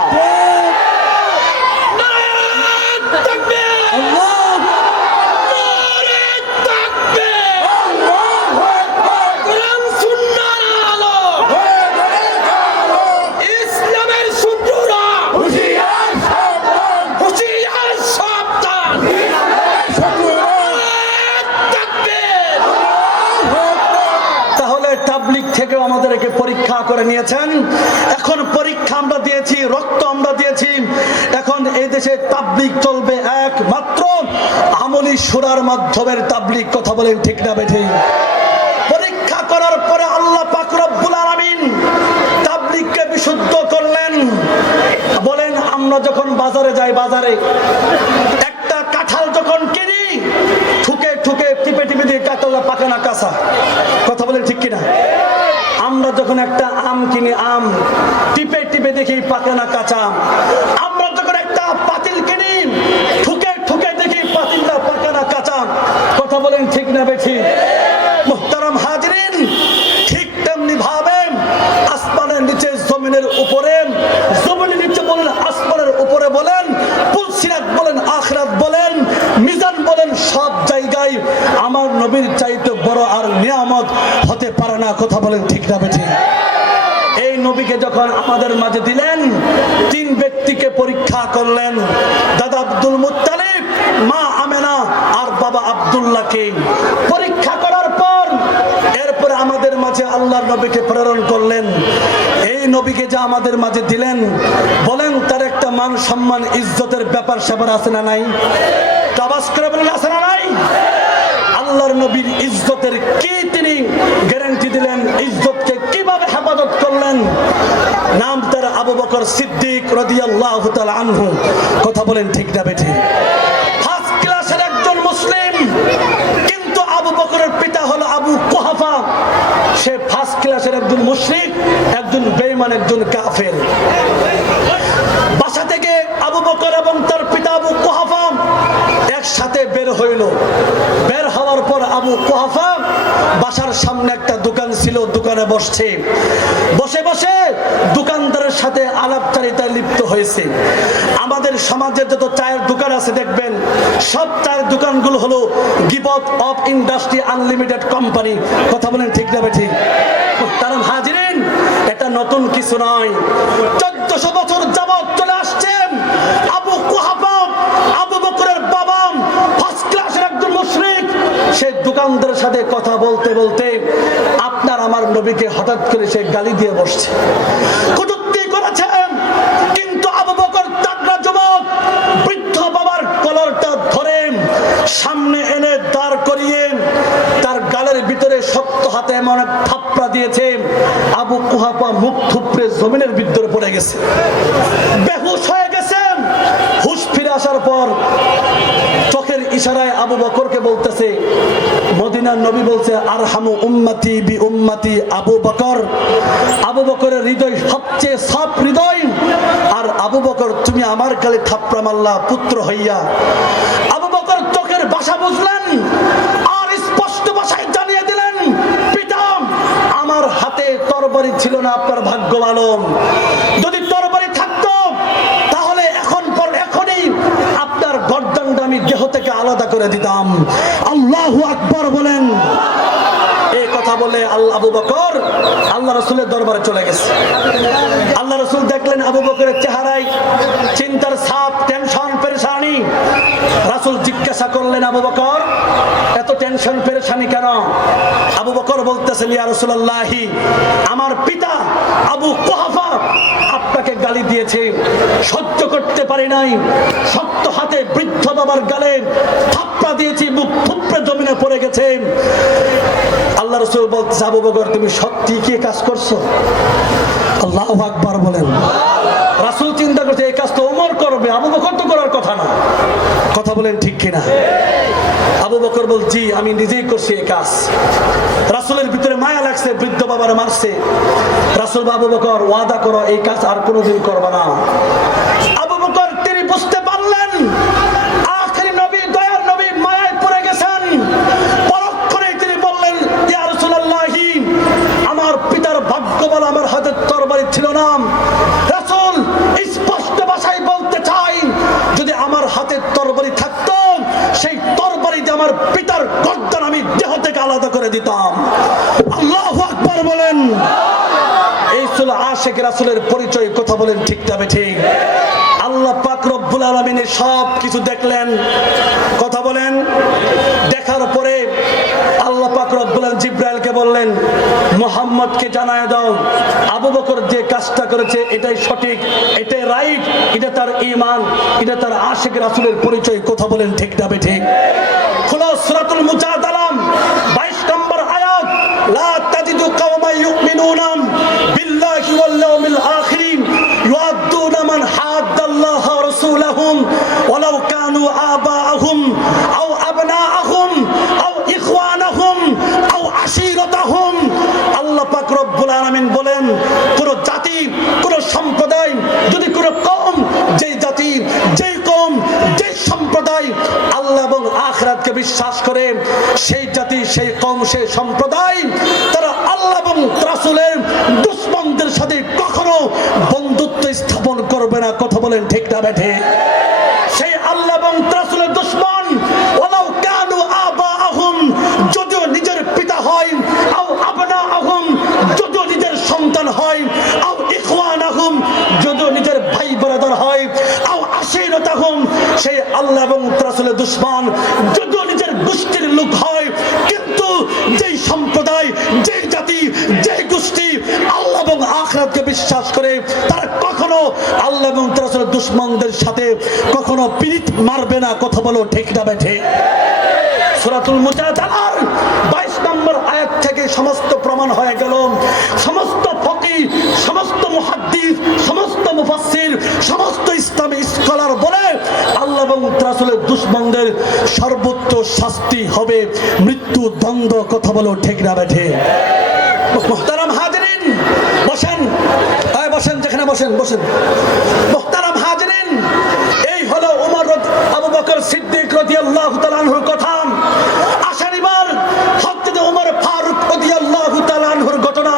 তাবলীগ থেকেও আমাদেরকে পরীক্ষা করে নিয়েছেন। এখন পরীক্ষা আমরা দিয়েছি, রক্ত আমরা দিয়েছি। এখন এই দেশে তাবলীগ চলবে একমাত্র আমলি সুরার মাধ্যমের তাবলীগ। কথা বলেন ঠিক না বেঠে? পরীক্ষা করার পরে আল্লাহ পাক রব্বুল আলামিন তাবলীগকে বিশুদ্ধ করলেন। বলেন, আমরা যখন বাজারে যাই, বাজারে একটা কাঁঠাল যখন কিনি, ঠুকে ঠুকে টিপে টিপে দিয়ে কাঁঠালটা পাকে না কাঁচা। কথা বলেন ঠিক কিনা? আমরা যখন একটা আম কিনি, আম টিপে টিপে দেখি পাকে না কাঁচা। আমরা যখন একটা পাতিল কিনি, ঠুকে ঠুকে দেখি পাতিলটা পাকে না কাঁচা। কথা বলেন ঠিক না বেঠি? মুহতারাম হাজিরিন, ঠিক তেমনি ভাবে আসমানের নিচে, জমিনের উপরে, জমিনের নিচে বলেন, আসমানের উপরে বলেন, পুলসিরাত বলেন, আখিরাত বলেন, মিজান বলেন, সব জায়গায় আমার নবীর চাইতে বড় আর নিয়ামত হতে পারে না। কথা বলেন ঠিক না বেঠি? এই নবীকে যখন আমাদের মাঝে দিলেন, 3 ব্যক্তিকে পরীক্ষা করলেন। দাদা আব্দুল মুত্তালিব, মা আমেনা আর বাবা আব্দুল্লাহকে পরীক্ষা করার পর এরপরে আমাদের মাঝে আল্লাহর নবীকে প্রেরণ করলেন। এই নবীকে যা আমাদের মাঝে দিলেন, বলেন তার একটা মান সম্মান ইজ্জতের ব্যাপার স্যাপার আছে না নাই? তাবাস করে বলেন, আছে না নাই? আল্লাহর নবীর ইজ্জতের কি তিনি গ্যারান্টি দিলেন? ইজ্জতকে কিভাবে হেফাজত করলেন? নাম তার আবু বকর সিদ্দিক রাদিয়াল্লাহু তাআলা আনহু। কথা বলেন ঠিক না বেঠি? ফার্স্ট ক্লাসের একজন মুসলিম, কিন্তু আবু বকরের পিতা হলো আবু কুহাফা। সে ফার্স্ট ক্লাসের একজন মুশরিক, একজন বেঈমান, একজন কাফের। বাসা থেকে আবু বকর এবং তার পিতা আবু কুহাফা একসাথে বের হইল। বের হওয়ার পর আবু কুহাফা বাসার সামনে একটা দোকান ছিল, দোকানে বসছে। বসে বসে দোকানদারের সাথে আলাপচারিতায় লিপ্ত হয়েছে। আমাদের সমাজের যত চায়ের দোকান আছে দেখবেন, সব চায়ের দোকানগুলো হলো গিবত অফ ইন্ডাস্ট্রি আনলিমিটেড কোম্পানি। কথা বলেন ঠিক না বেঠি? তারা হাজিরিন, এটা নতুন কিছু নয়। 1400 বছর যাবত চলে আসছে। আবু কুহাফা, আবু বকরের বাবা, ফার্স্ট ক্লাসের একজন মুশরিক, সে দোকানদারের সাথে কথা বলতে বলতে আপনার আমার নবীকে হঠাৎ করে সে গালি দিয়ে বসছে, কটূক্তি করেছে। কিন্তু আবু বকর তাগড়া যুবক, বৃদ্ধ বাবার কলারটা ধরে সামনে এনে দাঁড় করিয়ে তার গালের ভিতরে শক্ত এমন এক থাপ্পড়া দিয়েছে, আবু কুহাফা মুখ থুপড়ে জমিনের ভিতরে পড়ে গেছে, বেহুশ হয়ে গেছেন। হুশ ফিরে আসার পর চোখের ইশারায় আবু বকরকে বলতেছে, মদিনার নবী বলছে, আরহামু উম্মতি বি উম্মতি আবু বকর। আবু বকরের হৃদয় সবচেয়ে সাফ হৃদয়, আর আবু বকর তুমি আমার গালে থাপ্পড়া মারলা পুত্র হইয়া। আবু বকর চোখের ভাষা বুঝলেন আর স্পষ্ট ভাষায় জানিয়ে দিলেন, পিতা আমার হাতে তরবারি ছিল না, আপনার ভাগ্য ভালো। যদি তরবারি থাকতো তাহলে এখনই আপনার গর্দানটা আমি দেহ থেকে আলাদা করে দিতাম। আল্লাহু আকবার বলেন। এই কথা বলে আবু বকর আল্লাহ রাসূলের দরবারে চলে গেছে। আল্লাহ রাসূল দেখলেন আবু বকরের চেহারায় চিন্তার ছাপ, টেনশন, পেরেশানি। রাসূল জিজ্ঞাসা করলেন, আবু বকর এত টেনশন পেরেশানি কেন? আবু বকর বলতেছেন, ইয়া রাসূলুল্লাহ, আমার পিতা আবু কুহাফা আপনাকে গালি দিয়েছে, সহ্য করতে পারি নাই, শক্ত হাতে বৃদ্ধ বাবার গালে থাপ্পড়া দিয়েছি, মুখ থুপড়ে জমিনে পড়ে গেছে। আল্লাহ রাসূল বলতেছে, আবু বকর তুমি সত্যি কি কাজ করছো? আল্লাহু আকবার বলেন। রাসূল চিন্তা করছে এই কাজ তো ওমর করবে, আবু বকর তো করার কথা না। কথা বলেন ঠিক কিনা? আবু বকর বলছি আমি নিজেই করছি এই কাজ। রাসূলের ভিতরে মায়া লাগছে, বৃদ্ধ বাবার মারছে। রাসূল আবু বকর ওয়াদা করো এই কাজ আর কোনোদিন করবে না। আবু বকর তিনি বুঝতে পারলেন আখেরি নবী, দয়ার নবী মায়ায় পড়ে গেছেন। পরক্ষণেই তিনি বললেন, ইয়া রাসূলুল্লাহ, আমার পিতার ভাগ্য বলে আমার হাতে তরবারি ছিল না। রাসূল স্পষ্ট ভাষায় বলতে চাই, যদি আমার হাতে তরবারি থাকতো সেই তরবারি দিয়ে আমার পিতার গর্দান আমি দেহ থেকে আলাদা করে দিতাম। আল্লাহু আকবার বলেন। এই ছিল আশিক রাসূলের পরিচয়। কথা বলেন ঠিক তবে ঠিক। আল্লাহ পাক রব্বুল আলামিন সব কিছু দেখলেন। কথা বলেন। দেখার পরে আল্লাহ পাক রব্বুল আলামিন জিবরাইলকে বললেন, মুহাম্মদকে জানায় দাও আবু বকর যে কাজটা করেছে এটাই সঠিক, এটাই রাইট, এটা তার ঈমান, এটা তার আশিক রাসূলের পরিচয়। কথা বলেন ঠিক তবে ঠিক। খুলো সূরাতুল মুজাদালা 22 নম্বর আয়াত, লা তাজিদু কওমান ইউমিনুনা বিল্লাহি ওয়াল ইয়াউমিল আখির ইউআদ্দুনা মান হাদ্দাল্লাহ ওয়া রাসূলাহুম ওয়ালাউ কানু আবাআহুম আও আবনাআহুম আও ইখওয়ানাহুম আও আশীরাতাহুম। আল্লাহ পাক রব্বুল আলামিন বলেন, কোন জাতি, কোন সম্প্রদায়, যদি কোন কওম, যেই জাতি, যেই কওম, যেই সম্প্রদায় আল্লাহ এবং আখিরাতকে বিশ্বাস করে, সেই জাতি, সেই কওম, সেই সম্প্রদায় তারা আল্লাহ এবং রাসূলের দুশমনদের সাথে কখনো বন্ধুত্ব স্থাপন করবে না। কথা বলেন ঠিক না বেঠে? সেই আল্লাহ এবং রাসূলের দুশমন ওয়ালাউ কানু আবাআহুম, যদিও নিজের পিতা হয়, আও আবনাআহুম, যদিও নিজের সন্তান হয়, আও ইখওয়ানাহুম, যদিও নিজের ভাই ব্রাদার হয়, আও আশীরাতাহুম, সেই আল্লাহ এবং রাসূলের দুশমন যদিও নিজের গোষ্ঠীর লোক হয়, কিন্তু যেই সম্প্রদায়, যেই জাতি, যেই গোষ্ঠী আল্লাহ এবং আখিরাতকে বিশ্বাস করে, তারা কখনো আল্লাহ এবং রাসূলের দুশমনদের সাথে কখনো পিরিত মারবে না। কথা বলো ঠিক না বেঠে? সূরাতুল মুজাদালার 22 নম্বর আয়াত থেকে সমস্ত প্রমাণ হয়ে গেল। সমস্ত ফকিহ, সমস্ত মুহাদ্দিস, সমস্ত মুফাসসির, সমস্ত ইসলামী স্কলার বলে আল্লাহ এবং রাসূলের দুশমনদের সর্বোচ্চ শাস্তি হবে মৃত্যু দণ্ড। কথা বলো ঠিক না বেঠে? মুহতারাম হাজিরিন, বসেন, বসেন, যেখানে বসেন বসেন। মুহতারাম হাজিরিন, এই হলো ওমর আবু বকর সিদ্দিক রাদিয়াল্লাহু তাআলা আনহুর কথা। আসেন এবার হযরত ওমর ফারুক রাদিয়াল্লাহু তাআলা আনহুর ঘটনা।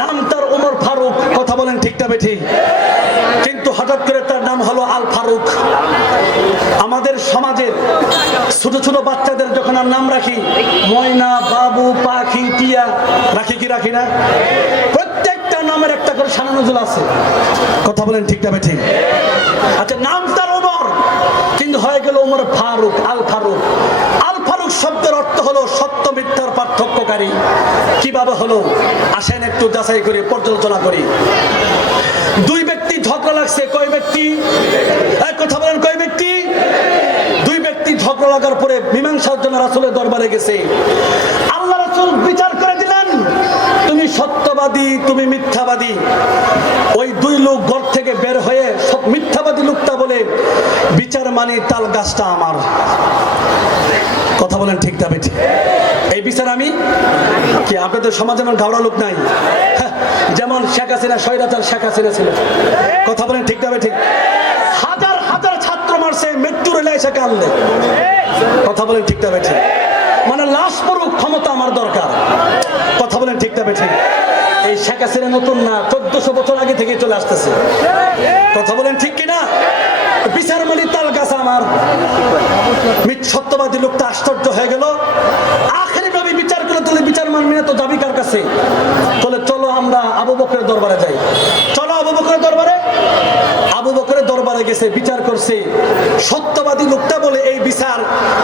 নাম তার ওমর ফারুক। কথা বলেন ঠিক না বেঠি? কিন্তু হঠাৎ করে তার নাম হলো আল ফারুক। আমাদের সমাজের ছোট ছোট বাচ্চাদের যখন আর নাম রাখি, ময়না, বাবু, পাখি, টিয়া রাখি কি রাখি না? প্রত্যেকটা নামের একটা করে শানানুজুল আছে। কথা বলেন ঠিক না বেঠি? আচ্ছা, নাম তার ওমর, কিন্তু হয়ে গেল ওমর ফারুক, আল ফারুক। আল ফারুক শব্দের অর্থ হলো সত্য মিথ্যার পার্থক্যকারী। কিভাবে হলো আসেন একটু যাচাই করে পর্যালোচনা করি। দুই ব্যক্তি ঝগড়া লাগছে। কয় ব্যক্তি? কথা বলেন, কয় ব্যক্তি? দুই ব্যক্তি ঝগড়া লাগার পরে মীমাংসার জন্য রাসূলের দরবারে গেছে। আল্লাহ রাসূল বিচার করে দিলেন, তুমি সত্যবাদী, তুমি মিথ্যাবাদী। ওই দুই লোক ঘর থেকে বের হয়ে সব মিথ্যাবাদী লোকটা বলে, বিচার মানে তাল গাছটা আমার। কথা বলেন ঠিক না বেঠিক? এই বিচার আমি কি? আপনাদের সমাজে যেমন গাওড়া লোক নাই, হ্যাঁ, যেমন শেখ হাসিনা, স্বৈরাচার শেখ হাসিনা ছিল। কথা বলেন ঠিক না বেঠিক? হাজার হাজার ছাত্র মারছে, মৃত্যু রেলে এসে কান্দে। কথা বলেন ঠিক না বেঠিক? মানে লাশ পড়ুক, ক্ষমতা আমার দরকার। কথা বলেন ঠিক না বেঠিক? এই শেখ হাসিনা নতুন না, 1400 বছর আগে থেকে চলে আসতেছে। কথা বলেন ঠিক কিনা? বিচার মানে তাল গাছ আমার। সত্যবাদী লোকটা আশ্চর্য হয়ে গেল। আখেরি ভাবে বিচার করে, তাহলে বিচার মানবি না তো যাবি কার কাছে? বলে চলো আমরা আবু বকরের দরবারে যাই। চলো আবু বকরের দরবারে। আবু বকরের দরবারে গেছে, বিচার করছে। সত্যবাদী লোকটা বলে এই বিচার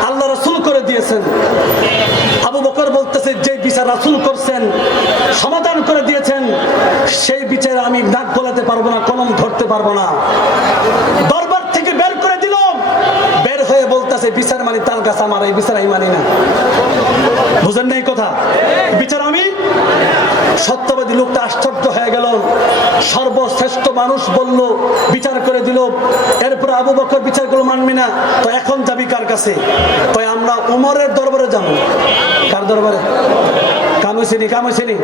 আল্লাহ রাসূল করে দিয়েছেন। আবু বকর বলতেছে যে বিচার রাসূল করছেন, সমাধান করে দিয়েছেন, সেই বিচার আমি নাক গলাতে পারবো না, কলম ধরতে পারবো না। দরবার থেকে বের করে দিল। বের হয়ে বলতেছে বিচার মানে তাল গাছ আমার, এই বিচার আমি মানি না। বুঝেন না এই কথা? বিচার আমি। সত্যবাদী লোকটা আশ্চর্য হয়ে গেল। সর্বশ্রেষ্ঠ মানুষ বলল, বিচার করে দিল। এরপর আবু বকর বিচার করলো, মানবি না তো এখন যাবি কার কাছে? তাই আমরা উমরের দরবারে যাবো। কার দরবারে? কামুসিনি, কামুসিনি।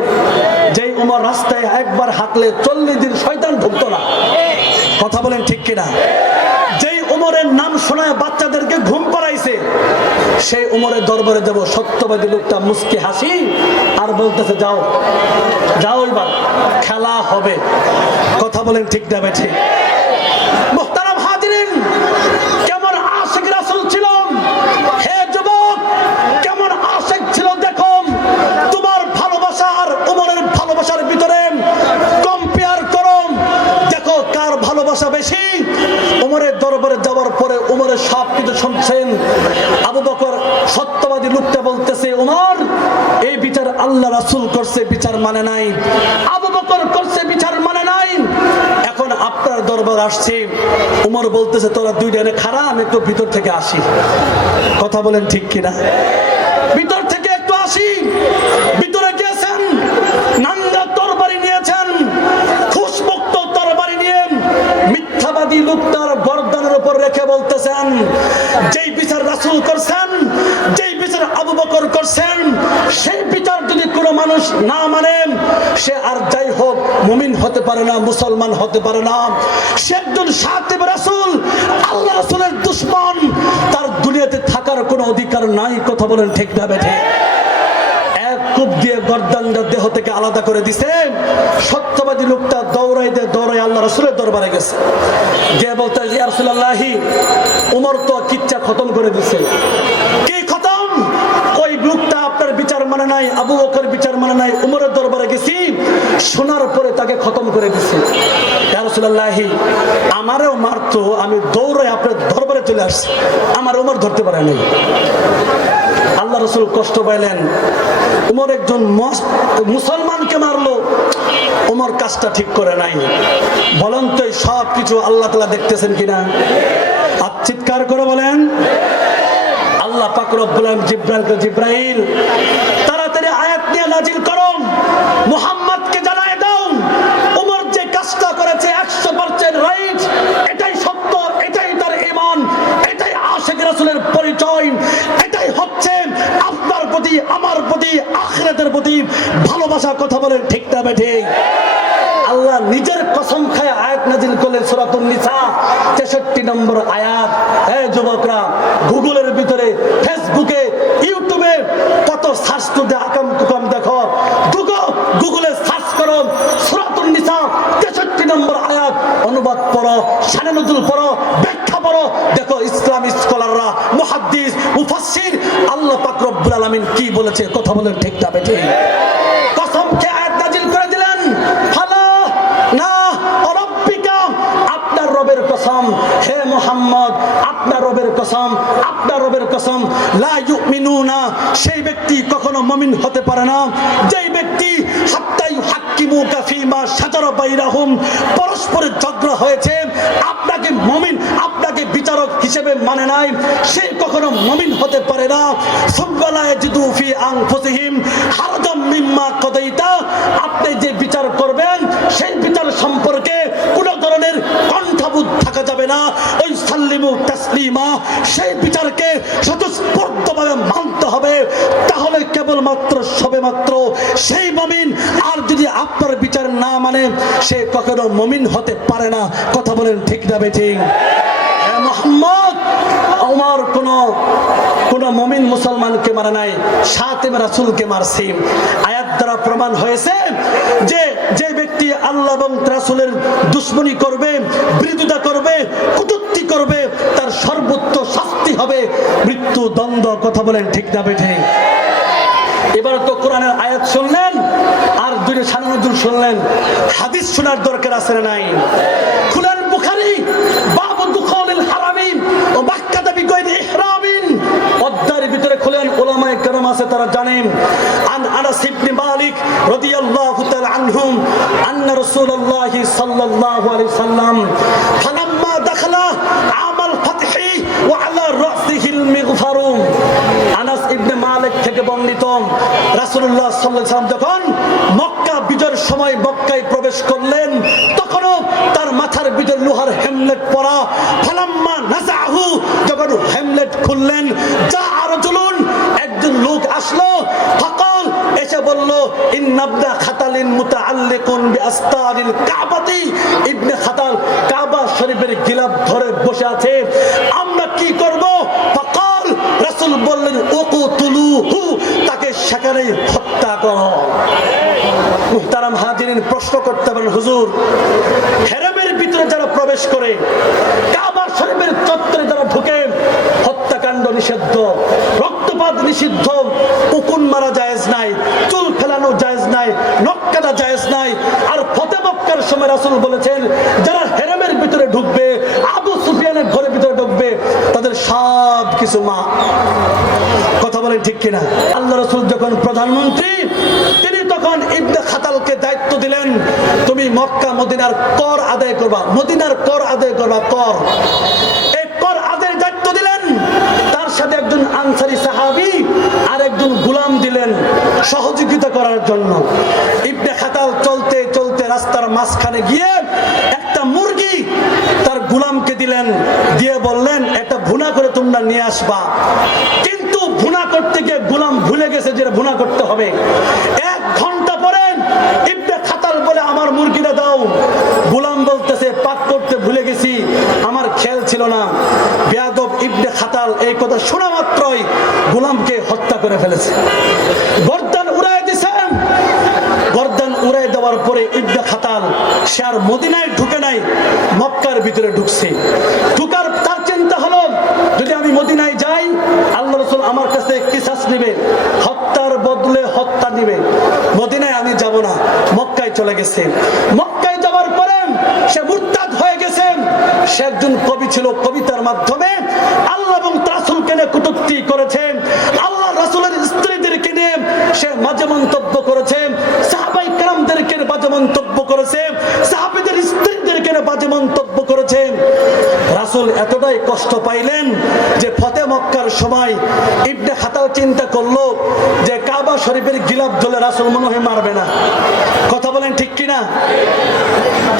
যেই উমর রাস্তায় একবার হাঁটলে 40 দিন শয়তান ঢুকতো না। কথা বলেন ঠিক কিনা? যেই উমরের নাম শোনায় বাচ্চাদেরকে ঘুম পাড়াইছে, সেই উমরের দরবারে যাব। সত্যবাদী লোকটা মুস্কি হাসি আর বলতেছে, যাও যাও, এবার খেলা হবে। কথা বলেন ঠিক না বেঠিক? মুহতারাম হাজিরিন, কেমন আশিক রাসূল ছিল! হে যুবক, কেমন আশিক ছিল দেখো। তোমার ভালোবাসা আর উমরের ভালোবাসার ভিতরে কম্পেয়ার করো, দেখো কার ভালোবাসা বেশি। উমরের দরবারে যাওয়ার পরে উমরের সব কিছু শুনছেন। আবু বকর সত্যবাদী লোকটা বলতেছে, উমর এই বিচার আল্লাহ রাসূল করছে, বিচার মানে নাই। আবু বকর করছে, বিচার মানে নাই। এখন আপনার দরবার আসছে। উমর বলতেছে, তোরা দুইটা এনে খাড়া, আমি একটু ভিতর থেকে আসি। কথা বলেন ঠিক কিনা? ভিতর থেকে একটু আসি। ভিতরে গিয়েছেন, নাঙ্গা তরবারি নিয়েছেন, খুশমুক্ত তরবারি নিয়ে মিথ্যাবাদী লোকটার গর্দানের উপর রেখে বলতেছেন, যেই বিচার রাসূল করছেন, যেই বিচার আবু বকর করছেন, সেই বিচার যদি কোনো মানুষ না মানে, সে আর যাই হোক মুমিন হতে পারে না, মুসলমান হতে পারে না। সে একজন সাকিব রাসূল, আল্লাহ রাসূলের দুশমন, তার দুনিয়াতে থাকার কোনো অধিকার নাই। কথা বলেন ঠিক না বেঠিক? এক কূপ দিয়ে গর্দানটা দেহ থেকে আলাদা করে দিছে। সত্যবাদী লোকটা দৌড়াই আল্লাহ রাসূলের দরবারে গেছে। গিয়ে বলতে, ইয়া রাসূলুল্লাহ, উমর তো কিচ্ছা খতম করে দিছে। কি খতম? ওই লোকটা আপনার বিচার মানে নাই, আবু বকর বিচার মানে নাই। উমরের দরবারে গেছি, শোনার পরে তাকে খতম করে দিছে। ইয়া রাসূলুল্লাহ, আমারও মারতো, আমি দৌড়াই আপনার দরবারে চলে আসছি, আমার উমর ধরতে পারে নাই। আল্লাহ রাসূল কষ্ট পাইলেন। উমর একজন মুসলমানকে মারলো, উমর কাজটা ঠিক করে নাই। বলেন তো এই সব কিছু আল্লাহ তাআলা দেখতেছেন কিনা? আর চিৎকার করে বলেন। আল্লাহ পাক রব্বুল আলামিন জিব্রাইলকে, জিব্রাইল তাড়াতাড়ি আয়াত নিয়ে নাজিল করো, মুহাম্মদকে জানায় দাও উমর যে কাজটা করেছে 100% রাইট, এটাই সত্য, এটাই তার ঈমান, এটাই আশিক রাসূলের পরিচয়, এটাই হচ্ছে আপনার প্রতি, আমার প্রতি, আখিরাতের প্রতি ভালোবাসা। কথা বলেন ঠিক না বেঠিক? আল্লাহ নিজের কসম খায় আয়াত নাজিল করলেন, সূরাতুন নিসা 63 নম্বর আয়াত। হে যুবকরা, গুগলের ভিতরে, ফেসবুকে, ইউটিউবে কত সার্চ করে আকাম কুকাম দেখো। গুগলে সার্চ করো, সূরাতুন নিসা 63 নম্বর আয়াত, অনুবাদ পড়ো, শানে নজুল পড়ো, ব্যাখ্যা পড়ো, দেখো ইসলামী স্কলাররা, মুহাদ্দিস, মুফাসসির আল্লাহ পাক রব্বুল আলামিন কি বলেছে। কথা বলেন ঠিক না বেঠিক? কসম খেয়ে আয়াত নাজিল করে দিলেন, ফালা না রাব্বিকা, আপনার রবের কসম, হে মুহাম্মদ আপনার রবের কসম, আপনার রবের কসম, লা ইউমিনুনা, সেই ব্যক্তি কখনো মুমিন হতে পারে না যেই ব্যক্তি হাত্তা ইউহাক্কিমুকা ফীমা শাজারা বাইনাহুম, পরস্পরের ঝগড়া হয়েছে, আপনাকে মুমিন, আপনাকে বিচারক হিসেবে মানে নাই, সে কখনো মুমিন হতে পারে না। সুম্মা লা ইয়াজিদু ফি আনফুসিহিম হারাজাম মিম্মা কাদাইতা, আপনি যে বিচার করবেন সেই বিচার সম্পর্কে কোন ধরনের কণ্ঠাবোধ থাকা যাবে না। ওই সাল্লিমু তাসলিমা, সেই বিচারকে স্বতঃস্ফূর্তভাবে মানতে হবে, তাহলে কেবলমাত্র সবেমাত্র সেই মুমিন। আর যদি আপনার বিচার না মানে সে কখনো মুমিন হতে পারে না। কথা বলেন ঠিক না বেঠিক? মোহাম্মদ ওমর কোন মুমিন মুসলমানকে মারা নাই, সাথে রাসূলকে মারছে। আয়াত দ্বারা প্রমাণ হয়েছে যে যে ব্যক্তি আল্লাহ এবং রাসূলের দুশমনি করবে, বিরোধিতা করবে, কটূক্তি করবে, তার সর্বোচ্চ শাস্তি হবে মৃত্যুদণ্ড। কথা বলেন ঠিক না বেঠিক? এবার তো কোরআনের আয়াত শুনলেন আর দুইটা শানুজুল শুনলেন, হাদিস শোনার দরকার আছে না নাই? খুলেন বুখারী, বাবু দুখালিল হারামিন ও মাক্কাতা বিগাইরি ইহরামিন, অধ্যায়ের ভিতরে খুলেন, উলামায়ে কেরাম আছে তারা জানেন। আন আনাস ইবনে মালিক রাদিয়াল্লাহু তাআলা আনহুম আন্না রাসূলুল্লাহ সাল্লাল্লাহু আলাইহি সাল্লাম ফালাম্মা দাখালা আমাল ফাতহি ওয়া আলা রাসিহিল মিগফারু। আনাস ইবনে মালিক থেকে বর্ণিত, রাসূলুল্লাহ সাল্লাল্লাহু আলাইহি সাল্লাম যখন মক্কা বিজয়ের সময় মক্কায় প্রবেশ করলেন, তখনও তার মাথার ভিতর লোহার হেমলেট পরা। ফালাম্মা নাযাহু, যখন হেমলেট খুললেন, যা রাজুলুন, একজন লোক আসলো, ফাকাল, এসে বলল, ইন্নাবনা খাতালিন মুতাআল্লিকুন বিআস্তারিল কাবাতি, ইবনে খাতাল কাবা শরীফের গিলাফ ধরে বসে আছে, আমরা কি করব? ফাকাল, রাসূল বললেন, উকতুলুহু, তাকে সেখানে হত্যা করো। মুহতারাম হাজিরিন, প্রশ্ন করতে পারেন, হুজুর, হেরেমের ভিতরে যারা প্রবেশ করে, কাবা শরীফের চত্বরে যারা ঢুকে, হত্যাকাণ্ড নিষিদ্ধ, রক্তপাত নিষিদ্ধ, উকুন মারা জায়েজ নাই, চুল ফেলানো জায়েজ নাই, নখ কাটা জায়েজ নাই। আর ফতে মক্কার সময় রাসূল বলেছেন, যারা হেরেমের ভিতরে ঢুকবে, আবু সুফিয়ানের ঘরের ভিতরে ঢুকবে, তাদের সব কিছু মা। কথা বলেন ঠিক কিনা? আল্লাহ রাসূল যখন প্রধানমন্ত্রী, তিনি তখন ইবনে খাতালকে দায়িত্ব দিলেন, তুমি মক্কা মদিনার কর আদায় করবা, মদিনার কর আদায় করবা, কর। এই কর আদায়ের দায়িত্ব দিলেন। তার সাথে একজন আনসারী সাহাবী আর একজন গোলাম দিলেন সহযোগিতা করার জন্য। ইবনে খাতাল চলতে চলতে রাস্তার মাঝখানে গিয়ে একটা মুরগি তার গোলামকে দিলেন, দিয়ে বললেন, এটা ভুনা করে তোমরা নিয়ে আসবা। কিন্তু ভুনা করতে গিয়ে গোলাম ভুলে গেছে যে ভুনা করতে হবে। 1 ঘন্টা পরে ইবনে খাতাল বলে, আমার মুরগিটা দাও। গোলাম বলতেছে, পাক করতে ভুলে গেছি, আমার খেয়াল ছিল না। বেয়াদব ইবনে খাতাল এই কথা শোনা মাত্রই গোলামকে হত্যা করে ফেলেছে, গর্দান উড়াই দিছে। গর্দান উড়াই দেওয়ার পরে ইবনে খাতাল সে আর মদিনায় ঢুকে নাই, মক্কার ভিতরে ঢুকছে। ঢুকার তার চিন্তা হলো, যদি আমি মদিনায় যাই, আল্লাহ রাসূল আমার কাছে কিসাস নেবে, হত্যার বদলে হত্যা নেবে, মদিনায় আমি যাব না, মক্কায় চলে গেছে। মক্কায় যাওয়ার পরে সে মুরতাদ হয়ে গেছে। সে একজন কবি ছিল, কবিতার মাধ্যমে আল্লাহ এবং রাসূলকে নিয়ে কটূক্তি করেছে, আল্লাহ রাসূলের স্ত্রীদেরকে নিয়ে সে মাঝে মন্তব্য করেছে, সাহাবায়ে কেরামদেরকে বাজে মন্তব্য করেছে, সাহাবীদের স্ত্রীদেরকে নিয়ে বাজে মন্তব্য করেছে। রাসূল এতটাই কষ্ট পাইলেন যে ফতে মক্কার সময় ইবনে খাতাল চিন্তা করলো যে কাবা শরীফের গিলাফ ধরে রাসূল মনে হয় মারবে না। কথা বলেন ঠিক কিনা?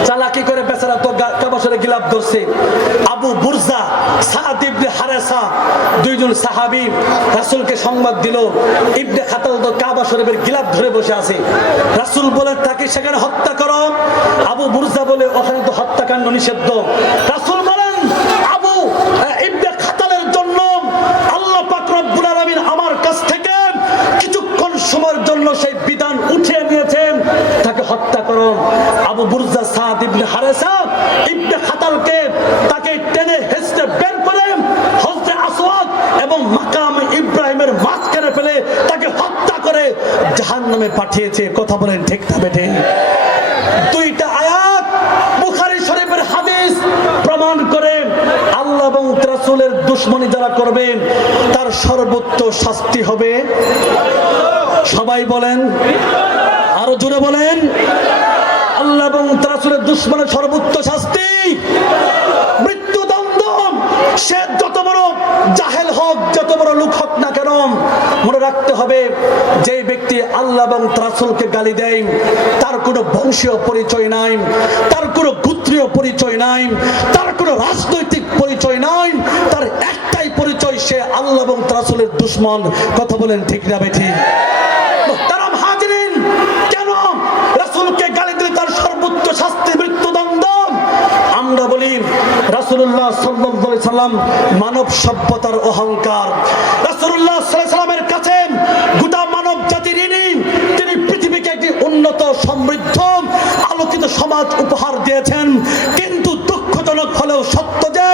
চালাকি করে বেচারা তো কাবা শরীফের গিলাফ ধরছে। আবু বুরজা, সাদ ইবনে হারেসা, দুইজন সাহাবী রাসূলকে সংবাদ দিল, ইবনে খাতাল তো কাবা শরীফের গিলাফ ধরে বসে আছে। রাসূল বলে, তাকে সেখানে হত্যা করো। আবু বুরজা বলে, ওখানে তো হত্যাকাণ্ড নিষিদ্ধ। রাসূল বলেন, আবু ইবনে খাতালের জন্য আল্লাহ পাক রব্বুল আলামিন আমার কাছ থেকে কিছুক্ষণ সময়ের জন্য সেই বিধান উঠিয়ে নিয়েছেন, তাকে হত্যা করো। আবু বুরজা, সাদ ইবনে হারেসা ইবনে খাতালকে তাকে টেনে হেঁচড়ে বের করে হজরে আসওয়াদ এবং মাকাম ইব্রাহিমের মাঝখানে ফেলে তাকে হত্যা করে জাহান্নামে পাঠিয়েছে। কথা বলেন ঠিক না বেঠিক? দুইটা আয়াত বুখারী শরীফের হাদিস প্রমাণ করে, আল্লাহ এবং রাসূলের দুশমনি যারা করবে তার সর্বোচ্চ শাস্তি হবে। সবাই বলেন আরো জোরে বলেন। আল্লাহ এবং তার রাসূলের দুশমনের সর্বোচ্চ শাস্তি মৃত্যুদণ্ড। সে যত বড় জাহেল হোক, যত বড় লোক হোক না কেন, মনে রাখতে হবে যে ব্যক্তি আল্লাহ এবং তার রাসূলকে গালি দেয় তার কোনো বংশীয় পরিচয় নাই, তার কোনো গোত্রীয় পরিচয় নাই, তার কোনো রাজনৈতিক পরিচয় নাই, তার একটাই পরিচয়, সে আল্লাহ এবং তার রাসূলের দুশমন। কথা বলেন ঠিক না বেঠিক? তারা হাজিরিন, কেন রাসূলকে গালি দিলে তার সর্বোচ্চ শাস্তি মৃত্যুদণ্ড? আমরা বলি রাসূলুল্লাহ সাল্লাল্লাহু আলাইহি সাল্লাম মানব সভ্যতার অহংকার। রাসূলুল্লাহ সাল্লাল্লাহু আলাইহি সাল্লামের কাছে গোটা মানব জাতির ঋণী। তিনি পৃথিবীকে একটি উন্নত, সমৃদ্ধ, আলোকিত সমাজ উপহার দিয়েছেন। কিন্তু দুঃখজনক হলেও সত্য যে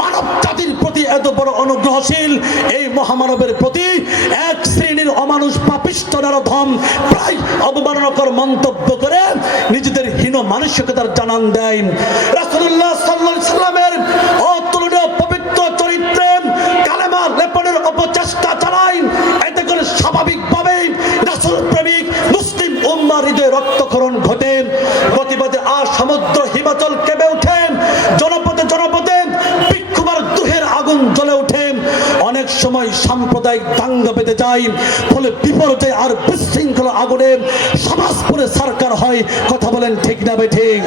মানব জাতির প্রতি এত বড় অনুগ্রহশীল এই মহামানবের প্রতি এক শ্রেণীর অমানুষ পাপিষ্ঠ নরধম প্রায় অবমাননাকর মন্তব্য করে নিজেদের হীন মানসিকতার জানান দেয়। রাসূলুল্লাহ সাল্লাল্লাহু আলাইহি সাল্লামের অতুলনীয় পবিত্র চরিত্রে কালেমা লেপনের অপচেষ্টা চালায়। এতে করে স্বাভাবিকভাবেই রাসূল প্রেমিক মুসলিম উম্মাহর হৃদয়ে রক্তক্ষরণ ঘটে। প্রতিবাদে আর সমুদ্র হিমাচল কেঁপে ওঠে। জনপদে জনপদে বিক্ষোভের দুহের আগুন জ্বলে ওঠে। অনেক সময় সাম্প্রদায়িক দাঙ্গা বেঁধে যায়, ফলে বিপর্যয় আর বিশৃঙ্খলা আগুনে সমাজ পুরে সরকার হয়। কথা বলেন ঠিক না বেঠিক?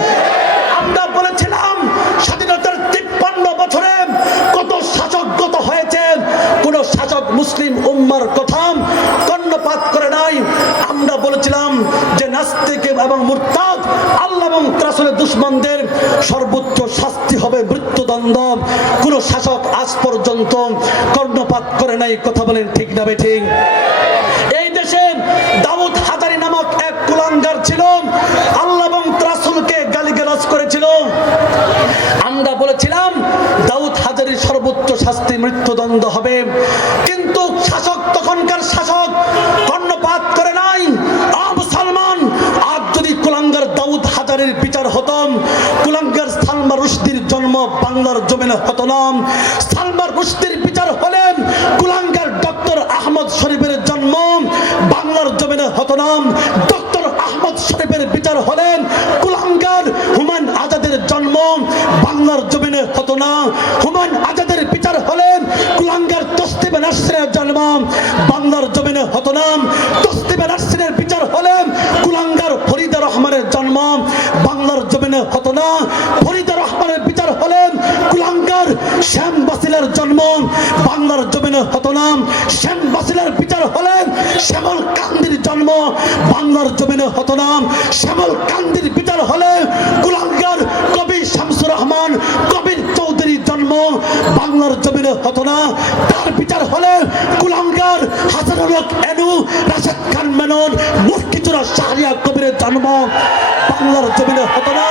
আমরা বলেছিলাম স্বাধীনতার 53 বছরে কত শাসক গত হয়েছে, কোন শাসক মুসলিম উম্মার কথা কর্ণপাত করে নাই। আমরা বলেছিলাম যে নাস্তিক এবং মুরতাদ আল্লাহ এবং রাসূলের দুশমনদের সর্বোচ্চ শাস্তি হবে মৃত্যুদণ্ড। কোন শাসক আজ পর্যন্ত কর্ণপাত করে নাই। কথা বলেন ঠিক না বেঠিক? এই দেশে দাউদ হাজারী নামক এক কুলাঙ্গার ছিল, আল্লাহ এবং রাসূলকে গালিগালাজ করেছিল। আমরা বলেছিলাম দাউদ হাজারীর সর্বোচ্চ শাস্তি মৃত্যুদণ্ড হবে, কিন্তু শাসক, তখনকার শাসক কর্ণপাত করে নাই। মুসলমান, আজ যদি কুলাঙ্গার দাউদ হাজারীর বিচার হতো, কুলাঙ্গার সালমান রুশদির জন্ম বাংলার জমিনে হতো না। সালমান রুশদির বিচার হলেন কুলাঙ্গার ডক্টর আহমদ শরীফের জন্ম বাংলার জমিনে হতো না। ডক্টর আহমদ শরীফের বিচার হলেন কুলাঙ্গার হুমায়ুন আজাদের জন্ম বাংলার জমিনে হতো না। হুমায়ুন আজাদের বিচার হলেন কুলাঙ্গার তসলিমা নাসরিনের জন্ম বাংলার জমিনে হতো না। তসলিমা নাসরিনের বিচার হলেন কুলাঙ্গার ফরিদা রহমানের জন্ম বাংলার জমিনে হতো না। ফরিদা রহমানের বিচার হলেন কুলাঙ্গার শ্যাম বাসিলার জন্ম বাংলার জমিনে হতো না। শ্যাম বাসিলার বিচার হলেন শ্যামল কান্দির জন্ম বাংলার জমিনে হতো না। শ্যামল কান্দির বিচার হলে কুলাঙ্গার কবি শামসুর রহমান কবির চৌধুরীর জন্ম বাংলার জমিনে হতো না। তার বিচার হলে কুলাঙ্গার হাসানুল হক এনু, রাশেদ খান মেনন, মুফতিচুরা শাহরিয়া কবিরের জন্ম বাংলার জমিনে হতো না।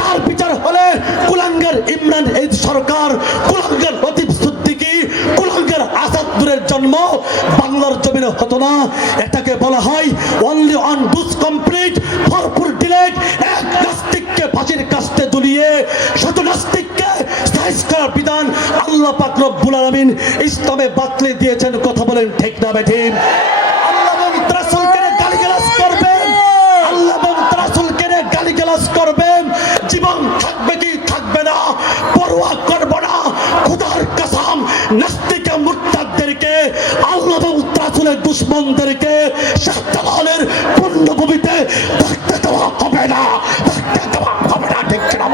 তার বিচার হলে কুলাঙ্গার ইমরান ঈদ সরকার, কুলাঙ্গার লতিফ সিদ্দিকী, কুলাঙ্গার আসাদুরের জন্ম বাংলার জমিনে হতো না। এটাকে বলা হয় অনলি অন ডুস কমপ্লিট ফরফুর ডিলেট। এক নাস্তিককে ফাঁসির কাস্তে ঝুলিয়ে শত নাস্তিককে সাইজ করার বিধান আল্লাহ পাক রব্বুল আলামিন ইসলামে বাতলে দিয়েছেন। কথা বলেন ঠিক না বেঠিক? আল্লাহ এবং রাসূলকে গালিগালাজ করবেন, আল্লাহ এবং রাসূলকে গালিগালাজ করবেন, জীবন থাকবে কি থাকবে না পরোয়া করব না। খোদার কসম, নাস্তিক মুরতাদদেরকে, আল্লাহ এবং রাসূলের দুশমনদেরকে শাহজালালের পুণ্যভূমিতে থাকতে দেওয়া হবে না, থাকতে দেওয়া হবে না। ঠিক কিনা?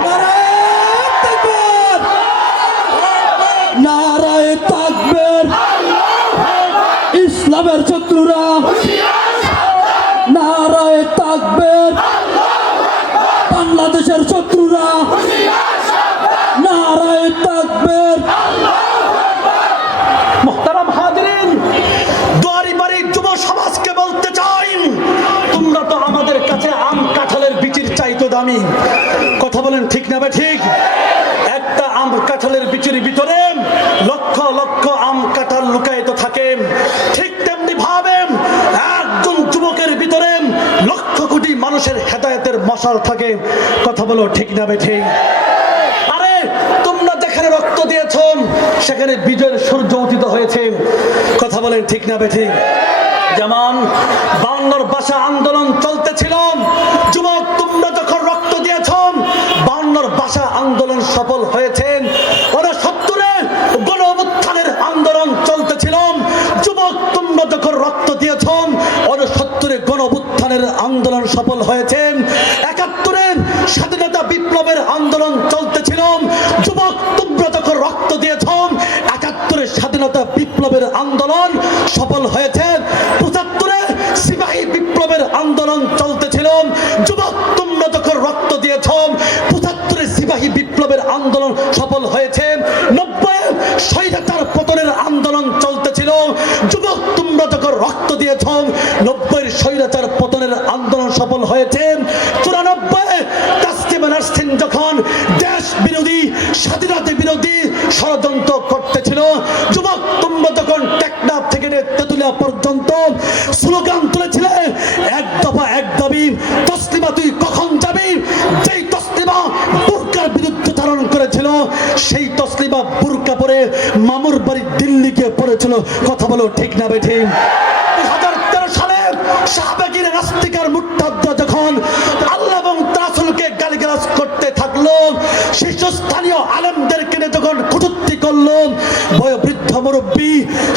নারায়ে তাকবীর, ইসলামের শত্রুরা নারায়ে তাকবীর, বাংলাদেশের শত্রুরা নারায়ে তাকবীর। মুহতারাম হাজিরিন, দুয়ারিবাড়ি যুব সমাজকে বলতে চাই, তোমরা তো আমাদের কাছে আম কাঁঠালের বিচির চাইতো দামি। কথা বলেন ঠিক না বেঠিক? একটা আম কাঁঠালের বিচির ভিতরে লক্ষ লক্ষ আম কাঁঠাল লুকায়িত থাকে। ঠিক তেমনি ভাবে একজন যুবকের ভিতরে লক্ষ কোটি মানুষের হেদায়েতের মশাল থাকে। কথা বলো ঠিক না বেঠিক? আরে তোমরা যেখানে রক্ত দিয়েছ সেখানে বিজয়ের সূর্য উদিত হয়েছে। কথা বলেন ঠিক না বেঠিক? যেমন 52 ভাষা আন্দোলন চলতেছিল, যুবক তোমরা যখন রক্ত দিয়েছ 52 ভাষা আন্দোলন সফল হয়েছে। 69-এ গণ অভ্যুত্থানের আন্দোলন চলতেছিল, যুবক তোমরা যখন রক্ত দিয়েছ 69-এ গণ অভ্যুত্থানের আন্দোলন সফল হয়েছে। 71-এ স্বাধীনতা বিপ্লবের আন্দোলন চলতেছিল, যুবক তোমরা যখন রক্ত দিয়েছ 71-এ স্বাধীনতা বিপ্লবের আন্দোলন সফল হয়েছে। 75-এ সিপাহী বিপ্লবের আন্দোলন চলতেছিল, যুবক তোমরা যখন রক্ত দিয়েছ 75-এ সিপাহী বিপ্লবের আন্দোলন সফল হয়েছে। 90-এ স্বৈরাচার পতনের আন্দোলন চলতেছিল, যুবক তোমরা যখন রক্ত দিয়েছ 90-এর স্বৈরাচার পতনের আন্দোলন সফল হয়েছে। 94-এ তাসলিমা নাসরিন যখন দেশ বিরোধী স্বাধীনতা বিরোধী ষড়যন্ত্র করতেছিল, যুবক তোমরা যখন টেকনাফ থেকে তেতুলিয়া পর্যন্ত স্লোগান তুলেছিলে এক দফা এক দাবি, তসলিমা তুই কখন যাবি। যেই তসলিমা বুরকার বিরুদ্ধে ধারণ করেছিল সেই তসলিমা বুরকা পরে মামুর বাড়ি দিল্লিকে পড়েছিল। কথা বলো ঠিক না বেঠিক? 2013 সালে শাহবাগীর নাস্তিকার মুরতাদরা যখন আল্লাহ এবং রাসূলকে গালিগালাজ করতে থাকলো, শীর্ষস্থানীয় আলেমদেরকে নিয়ে যখন কটূক্তি করলো, বয়োবৃদ্ধ মুরব্বী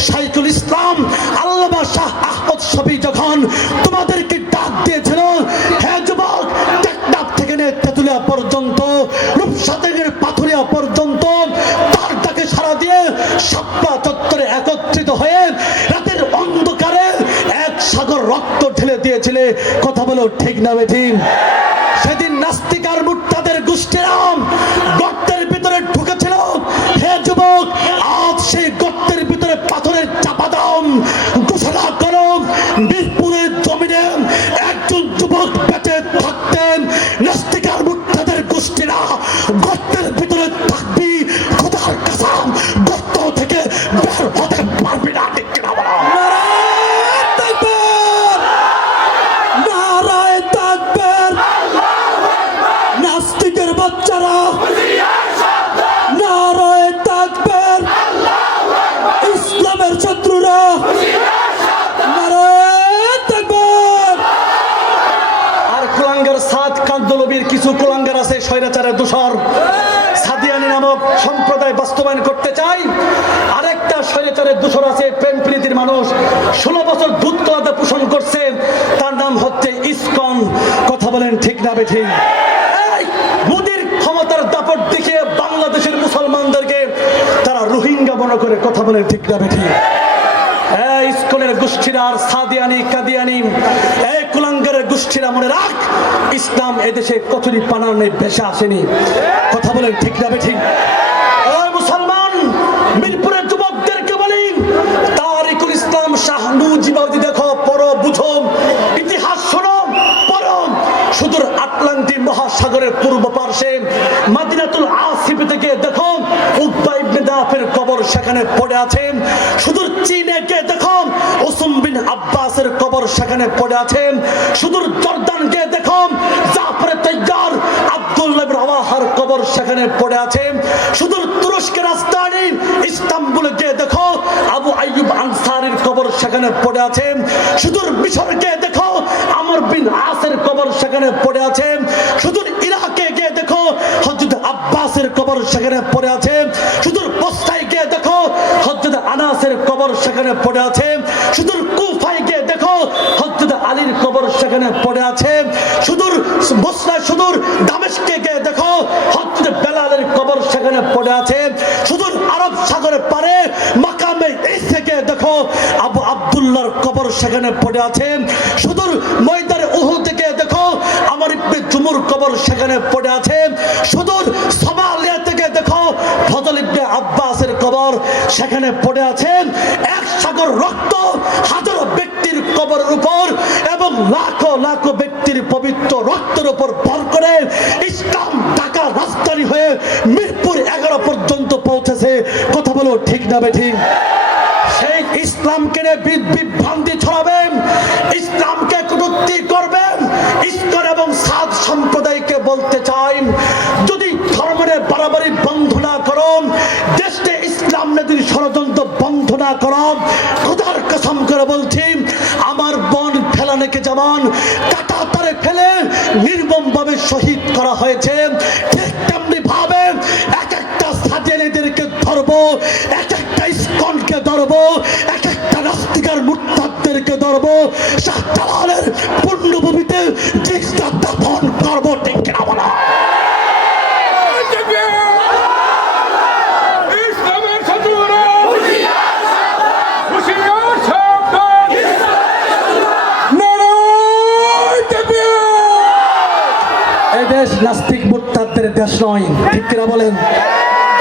শাইখুল ইসলাম আল্লামা শাহ আহমদ শফী যখন তোমাদেরকে ডাক দিয়েছিল, হে যুবক টেকনাফ থেকে নিয়ে তেতুলিয়া পর্যন্ত, রূপসা থেকে পাথুরিয়া পর্যন্ত তার ডাকে সাড়া দিয়ে শাপলা চত্বরে একত্রিত হয়ে রাতের অন্ধকারে এক সাগর রক্ত ঢেলে দিয়েছিলে। কথা বলো ঠিক না বেঠিক? সেদিন নাস্তিক আর মুরতাদের গোষ্ঠীরা গর্তের ভিতরে ঢুকেছিল। হে যুবক, আজ সেই গর্তের ভিতরে পাথরের চাপা দাও, ঘোষণা করো মিরপুরের জমিনে একজন যুবক বেঁচে থাকতেন নাস্তিক আর মুরতাদের গোষ্ঠীরা গর্তের ভিতরে থাকবি, খোদার কসম গর্ত থেকে বের হতে পারবি না। ঠিক কিনা বলো? নারায়ে তাকবীর! নাস্তিকের বাচ্চারা নারায়ে তাকবীর! ইসলামের শত্রুরা নারায়ে তাকবীর! আর কুলাঙ্গার সাদ কান্দলবির কিছু কুলাঙ্গার আছে স্বৈরাচারের দোসর, সাদিয়ানি নামক সম্প্রদায় বাস্তবায়ন করতে চাই। আরেকটা স্বৈরাচারের দোসর আছে প্রেম প্রীতির মানুষ, 16 বছর দুধ কলাতে পোষণ করছে, তার নাম হচ্ছে ইসকন। কথা বলেন ঠিক না বেঠিক? এই মোদির ক্ষমতার দাপট দেখিয়ে বাংলাদেশের মুসলমানদেরকে তারা রোহিঙ্গা মনে করে। কথা বলেন ঠিক না বেঠিক? ইসকনের গোষ্ঠীরা আর সাদিয়ানি কাদিয়ানি এই কুলাঙ্গারের গোষ্ঠীরা মনে রাখ, ইসলাম এদেশে কচুরি পানার ভেসে আসেনি। কথা বলেন ঠিক না বেঠিক? মুসলমান মিরপুরের যুবকদেরকে বলি, তারিকুল ইসলাম শাহ মুজিবাউদ্দিন দেখো, পড়ো, বুঝো, ইতিহাস শোনো, পড়ো। সুদূর আটলান্টিক মহাসাগরের পূর্ব পার্শ্বে মাদিনাতুল আসিফ থেকে দেখো উকবা ইবনে নাফের কবর সেখানে পড়ে আছে। সুদূর চীনে গিয়ে দেখো উসমান বিন আব্বাসের কবর সেখানে পড়ে আছে। সুদূর জর্দান গিয়ে দেখো জাফর তাইয়ার আব্দুল্লাহ ইবনে রাওয়াহার কবর সেখানে পড়ে আছে। সুদূর তুরস্কের রাজধানী ইস্তাম্বুলে গিয়ে দেখো আবু আইয়ুব আনসারীর কবর সেখানে পড়ে আছে। সুদূর মিশর গিয়ে দেখো আমর বিন আসের কবর সেখানে পড়ে আছে। সুদূর ইরাকে গিয়ে দেখো হযরত আব্বাসের কবর সেখানে পড়ে আছে। সুদূর বসরায় গিয়ে দেখো হযরত আনাসের কবর সেখানে পড়ে আছে। সুদূর কুফায় গিয়ে দেখো হযরত আলীর কবর সেখানে পড়ে আছে। সুদূর বসরায় সুদূর দামেস্কে গিয়ে দেখো হযরত বেলালের কবর সেখানে পড়ে আছে। সুদূর আরব সাগরের পারে মাকামে ঈসা গিয়ে দেখো আবু আব্দুল্লাহর কবর সেখানে পড়ে আছে। সুদূর ময়দানে উহুদ থেকে দেখো আমর ইবনে জুমুর কবর সেখানে পড়ে আছে। সুদূর সোমালিয়া থেকে দেখো ফজল ইবনে আব্বাসের কবর সেখানে পড়ে আছে। এক সাগর রক্ত হাজারো ব্যক্তির কবরের উপর এবং লাখো লাখো ব্যক্তির পবিত্র রক্তের উপর ভর করে ইসলাম ঢাকা রাজধানী হয়ে মিরপুর 11 পর্যন্ত পৌঁছেছে। কথা বলো ঠিক না বেঠিক? সেই ইসলামকে বিভ্রান্তি ছড়াবেন, ইসলামকে কটূক্তি করবেন। ইসকন এবং সাদ সম্প্রদায়কে বলতে চাই, যদি ধর্মের বাড়াবাড়ি বন্ধ না করো, দেশে ইসলাম নদীর ষড়যন্ত্র বন্ধ না করো, খোদার কসম করে বলছি চালানকে যেমন কাটা তারে ফেলে নির্মমভাবে শহীদ করা হয়েছে, ঠিক তেমনি ভাবে এক একটা সাদিয়ানীদেরকে ধরবো, এক একটা ইসকনকে ধরবো, এক একটা নাস্তিকার মুরতাদদেরকে ধরবো, শাহজালালের পুণ্যভূমিতে জিজ্ঞাসা দাফন করবো, ঠিক কিনা বলা? ইসলামের শত্রুরা হুঁশিয়ার সাবধান। নারায়ে তাকবীর। এই দেশ নাস্তিক মুরতাদদের দেশ নয়, ঠিক কিনা বলেন?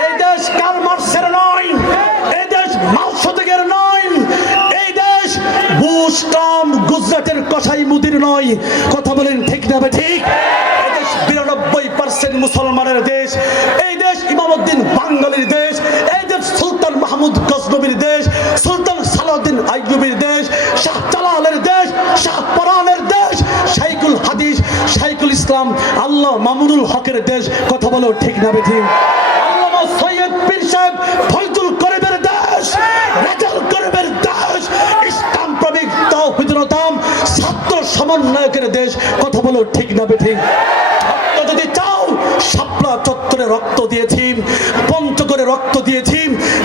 এই দেশ কার্ল মার্কসের নয়, এই দেশ মাও সেতুংয়ের নয়, এই দেশ বুশ ট্রাম্প গুজরাটের কসাই মুদির নয়, কথা বলেন ঠিক না বে ঠিক? এই দেশ 92% মুসলমানের দেশ, এই দেশ ইমামউদ্দিন বাঙালির দেশ, এই দেশ সুলতান মাহমুদ গজনবীর দেশ, সুলতান সালাউদ্দিন আইয়ুবীর দেশ, শাহজালালের দেশ, শাহপরানের দেশ, শাইখুল হাদিস শাইখুল ইসলাম আল্লাহ মামুনুল হকের দেশ, কথা বলো ঠিক না বে ঠিক? আল্লামা সৈয়দ পীর সাহেব ফয়জুল করিমের দেশ, রেজাল করিমের দেশ, ইসলাম প্রেমিক তাওহীদুল আদম ছাত্র সমন্বয়কের দেশ, কথা বলো ঠিক না বে ঠিক? রক্ত যদি চাও, শাপলা চত্বরে রক্ত দিয়েছি, পঞ্চগড়ে রক্ত দিয়েছি,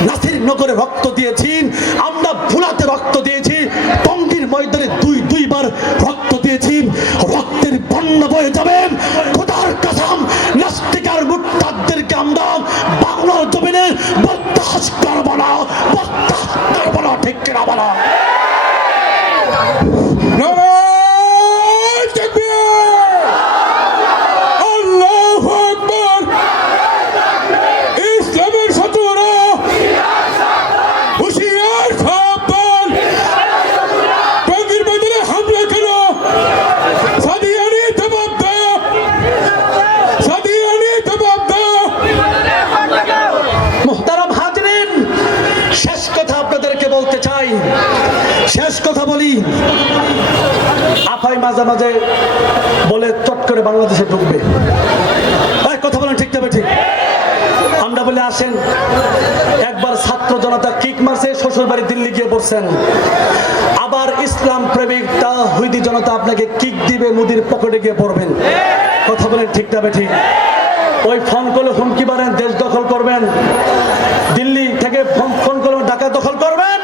নাসিরনগরে রক্ত দিয়েছি, আমরা ভুলাতে রক্ত দিয়েছি, টঙ্গীর ময়দানে দুইবার রক্ত দিয়েছি, রক্তের বন্যা বয়ে যাবে। খোদার কসম, নাস্তিকার মুরতাদদেরকে আমরা বাংলার জমিনে বরদাস্ত করব না, বরদাস্ত করব না, ঠিক কিনা বলা? নারায়ে তাকবীর। আল্লাহু আকবার। ইসলামের শত্রুরা হুঁশিয়ার সাবধান। টঙ্গীর ময়দানে হামলা করো, সাদিয়ানি জবাব দাও, সাদিয়ানি জবাব দাও। মুহতারাম হাজরিন, শেষ কথা আপনাদেরকে বলতে চাই, শেষ কথা বলি। আফাই মাঝে মাঝে বলে চট করে বাংলাদেশে ঢুকবে, এই কথা বলেন ঠিক তবে ঠিক? আমরা বলে আসেন, একবার ছাত্র জনতা কিক মারছে, শ্বশুর বাড়ি দিল্লি গিয়ে পড়ছেন, আবার ইসলাম প্রেমিক তাওহীদি জনতা আপনাকে কিক দিবে, মুদির পকেটে গিয়ে পড়বেন, কথা বলেন ঠিক তবে ঠিক? ওই ফোন করলে হুমকি মারেন দেশ দখল করবেন, দিল্লি থেকে ফোন করলে ঢাকা দখল করবেন।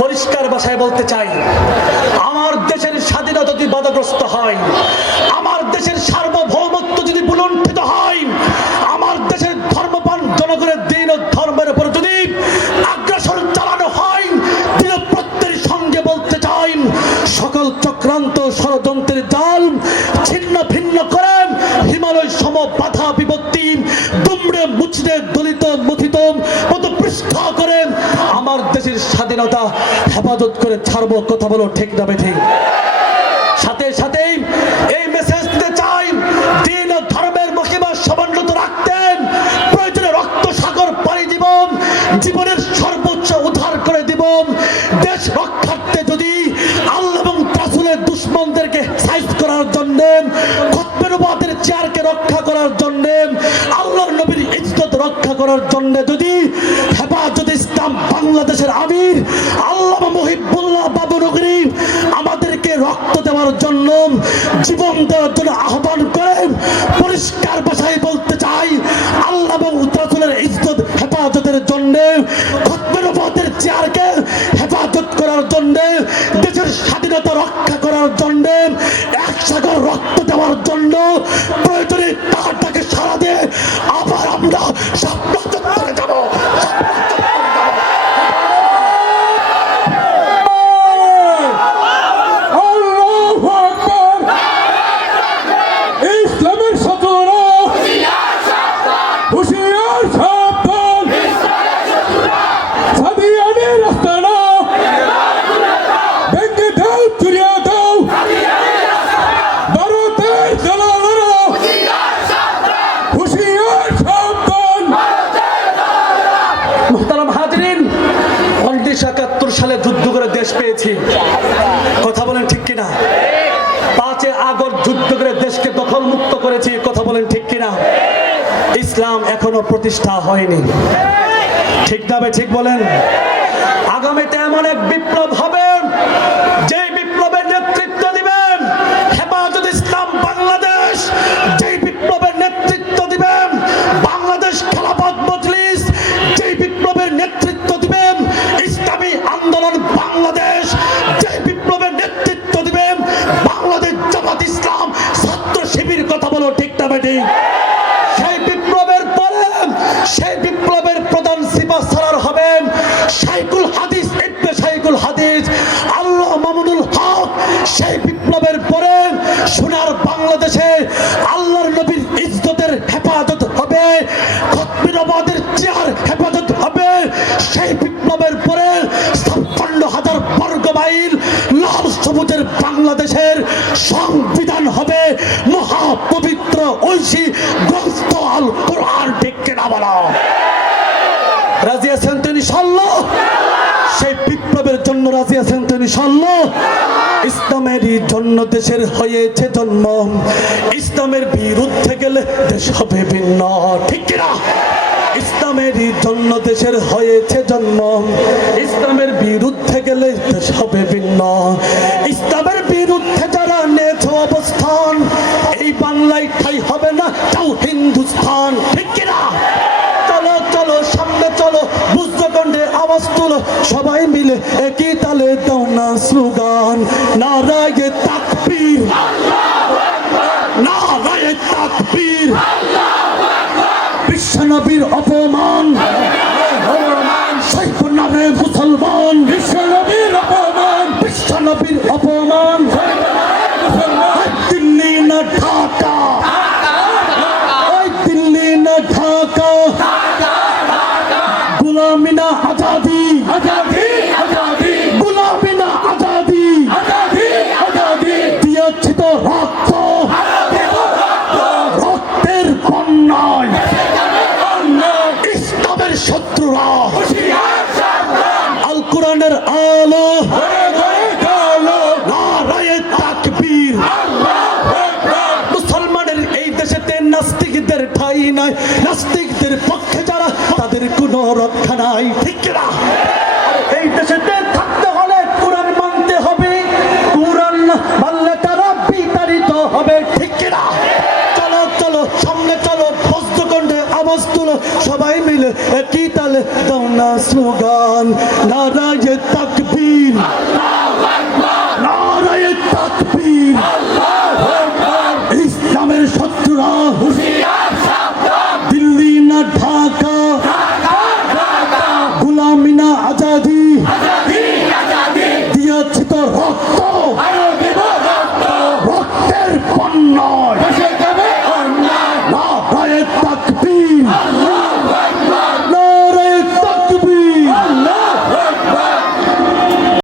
পরিষ্কার ভাষায় বলতে চাই, আমার দেশের স্বাধীনতা যদি বাধাগ্রস্ত হয়, আমার দেশের সার্বভৌমত্ব যদি বুলণ্ঠিত হয়, আমার দেশের ধর্মপ্রাণ জনগণের দিন ও ধর্মের উপর যদি আগ্রাসন চালানো হয়, দিনপ্রত্যের সঙ্গে বলতে চাই, সকল চক্রান্ত ষড়যন্ত্রের জাল ছিন্ন ভিন্ন করে হিমালয় সম বাধা বিপত্তি দুমড়ে মুচড়ে দলিত মথিত পদপৃষ্ঠ করে আমার দেশের স্বাধীনতা হেফাজত করে ছাড়বো, কথা বলো ঠিক না ঠিক? সাথে সাথেই এই মেসেজ দিতে চাই, দিন ও ধর্মের মহিমা সমুন্নত রাখতে প্রয়োজনে রক্ত সাগর পাড়ি দিব, জীবনের সর্বোচ্চ উদ্ধার করে দিব। দেশ রক্ষার্থে যদি আল্লাহ এবং রাসূলের দুশমনদেরকে সাইজ করার জন্য, খতমের চেয়ারকে রক্ষা করার জন্য, আল্লাহর নবীর ইজ্জত রক্ষা করার জন্য যদি হেফাজত ইসলাম বাংলাদেশের আমির আল্লামা মুহিবুল্লাহ বাবু নগরী আমাদেরকে রক্ত দেওয়ার জন্য, জীবন দেওয়ার জন্য আহ্বান করে, পরিষ্কার ভাষায় বলতে চাই, আল্লাহ এবং রাসূলের ইজ্জত হেফাজতের জন্য, খতমের চেয়ারকে হেফাজত করার জন্য, দেশের স্বাধীনতা রক্ষা করার জন্য, এক সাগর রক্ত দেওয়ার জন্য প্রয়োজনে তাহাটাকে সারা দিয়ে আবার আমরা স্বপ্ন চত্বরে যাব। আল্লাহু আকবার। ইসলামের শত্রুরা হুঁশিয়ার সাবধান। সাদিয়ানি রাস্তা না ভেঙে দাও, চুরিয়ে দাও, ভারতের দালালেরা হুঁশিয়ার সাবধান। মুহতারাম হাজরিন, 1971 সালে যুদ্ধ করে দেশ পেয়েছি, কথা বলেন ঠিক কিনা? 5 আগস্ট যুদ্ধ করে দেশকে দখল মুক্ত করেছি, কথা বলেন ঠিক কিনা? ইসলাম এখনো প্রতিষ্ঠা হয়নি, ঠিক না? ঠিক বলেন? আগামীতে এমন এক বিপ্লব হবে, যে বিপ্লবের নেতৃত্ব মামুনুল হক সেই বিপ্লবের পরে সোনার বাংলাদেশে আল্লাহর নবীর ইজ্জতের হেফাজত হবে, খতমিরাবাদের চেয়ার হেফাজত হবে। সেই বিপ্লবের পরে 56,000 বর্গ মাইল লাল সবুজের বাংলাদেশের সংবিধান হবে মহাপবিত্র ঐশী গ্রন্থ আল কোরআন। ঠিক কিনা বলো? রাজি আছেন তো ইনশাআল্লাহ? সেই বিপ্লবের জন্য রাজি আছেন তো ইনশাআল্লাহ? ইসলামেরই জন্য দেশের হয়েছে জন্ম, ইসলামের বিরুদ্ধে গেলে দেশ হবে ভিন্ন। ঠিক কিনা? ইসলামেরই জন্য দেশের হয়েছে জন্ম, ইসলামের বিরুদ্ধে গেলে দেশ হবে ভিন্ন। ইসলামের বিরুদ্ধে যারা নেছে অবস্থান, এই বাংলায় ঠাই হবে না তাও হিন্দুস্তান। ঠিক কিনা? চলো চলো সামনে চলো, বুঝকণ্ঠে আওয়াজ তুলো, সবাই মিলে একই তালে দাও না স্লোগান, নারায়ে তাকবীর, নারায়ে তাকবীর। বিশ্বনবীর অপমান সইব না রে মুসলমান, বিশ্বনবীর অপমান, বিশ্বনবীর অপমান। ওই দিল্লি না ঢাকা, ওই দিল্লি না ঢাকা, গুলামি না আজাদি, আজাদি আজাদি গুলামি না আজাদি, আজাদি আজাদি দিয়েছি তো রক্ত, রক্তের বন্যায় ইসলামের শত্রুরা আল কোরআনের আলো, নারায়ে তাকবীর। মুসলমানের এই দেশেতে নাস্তিকদের ঠাই নাই, নাস্তিকদের পক্ষে যারা তাদের কোনো রক্ষা নাই। ঠিক কিনা? এই দেশেতে থাকতে হলে কোরআন মানতে হবে, কোরআন মানলে তারা বিতাড়িত হবে। ঠিক কিনা? চলো চলো সামনে চলো, বজ্রকণ্ঠে আওয়াজ তুলো, সবাই মিলে একই তালে দাও না স্লোগান, নারায়ে তাকবীর, নারায়ে তাকবীর। ইসলামের শত্রুরা দিল্লি না ঢাকা, গুলামি না আজাদি, দিয়েছি তো রক্ত,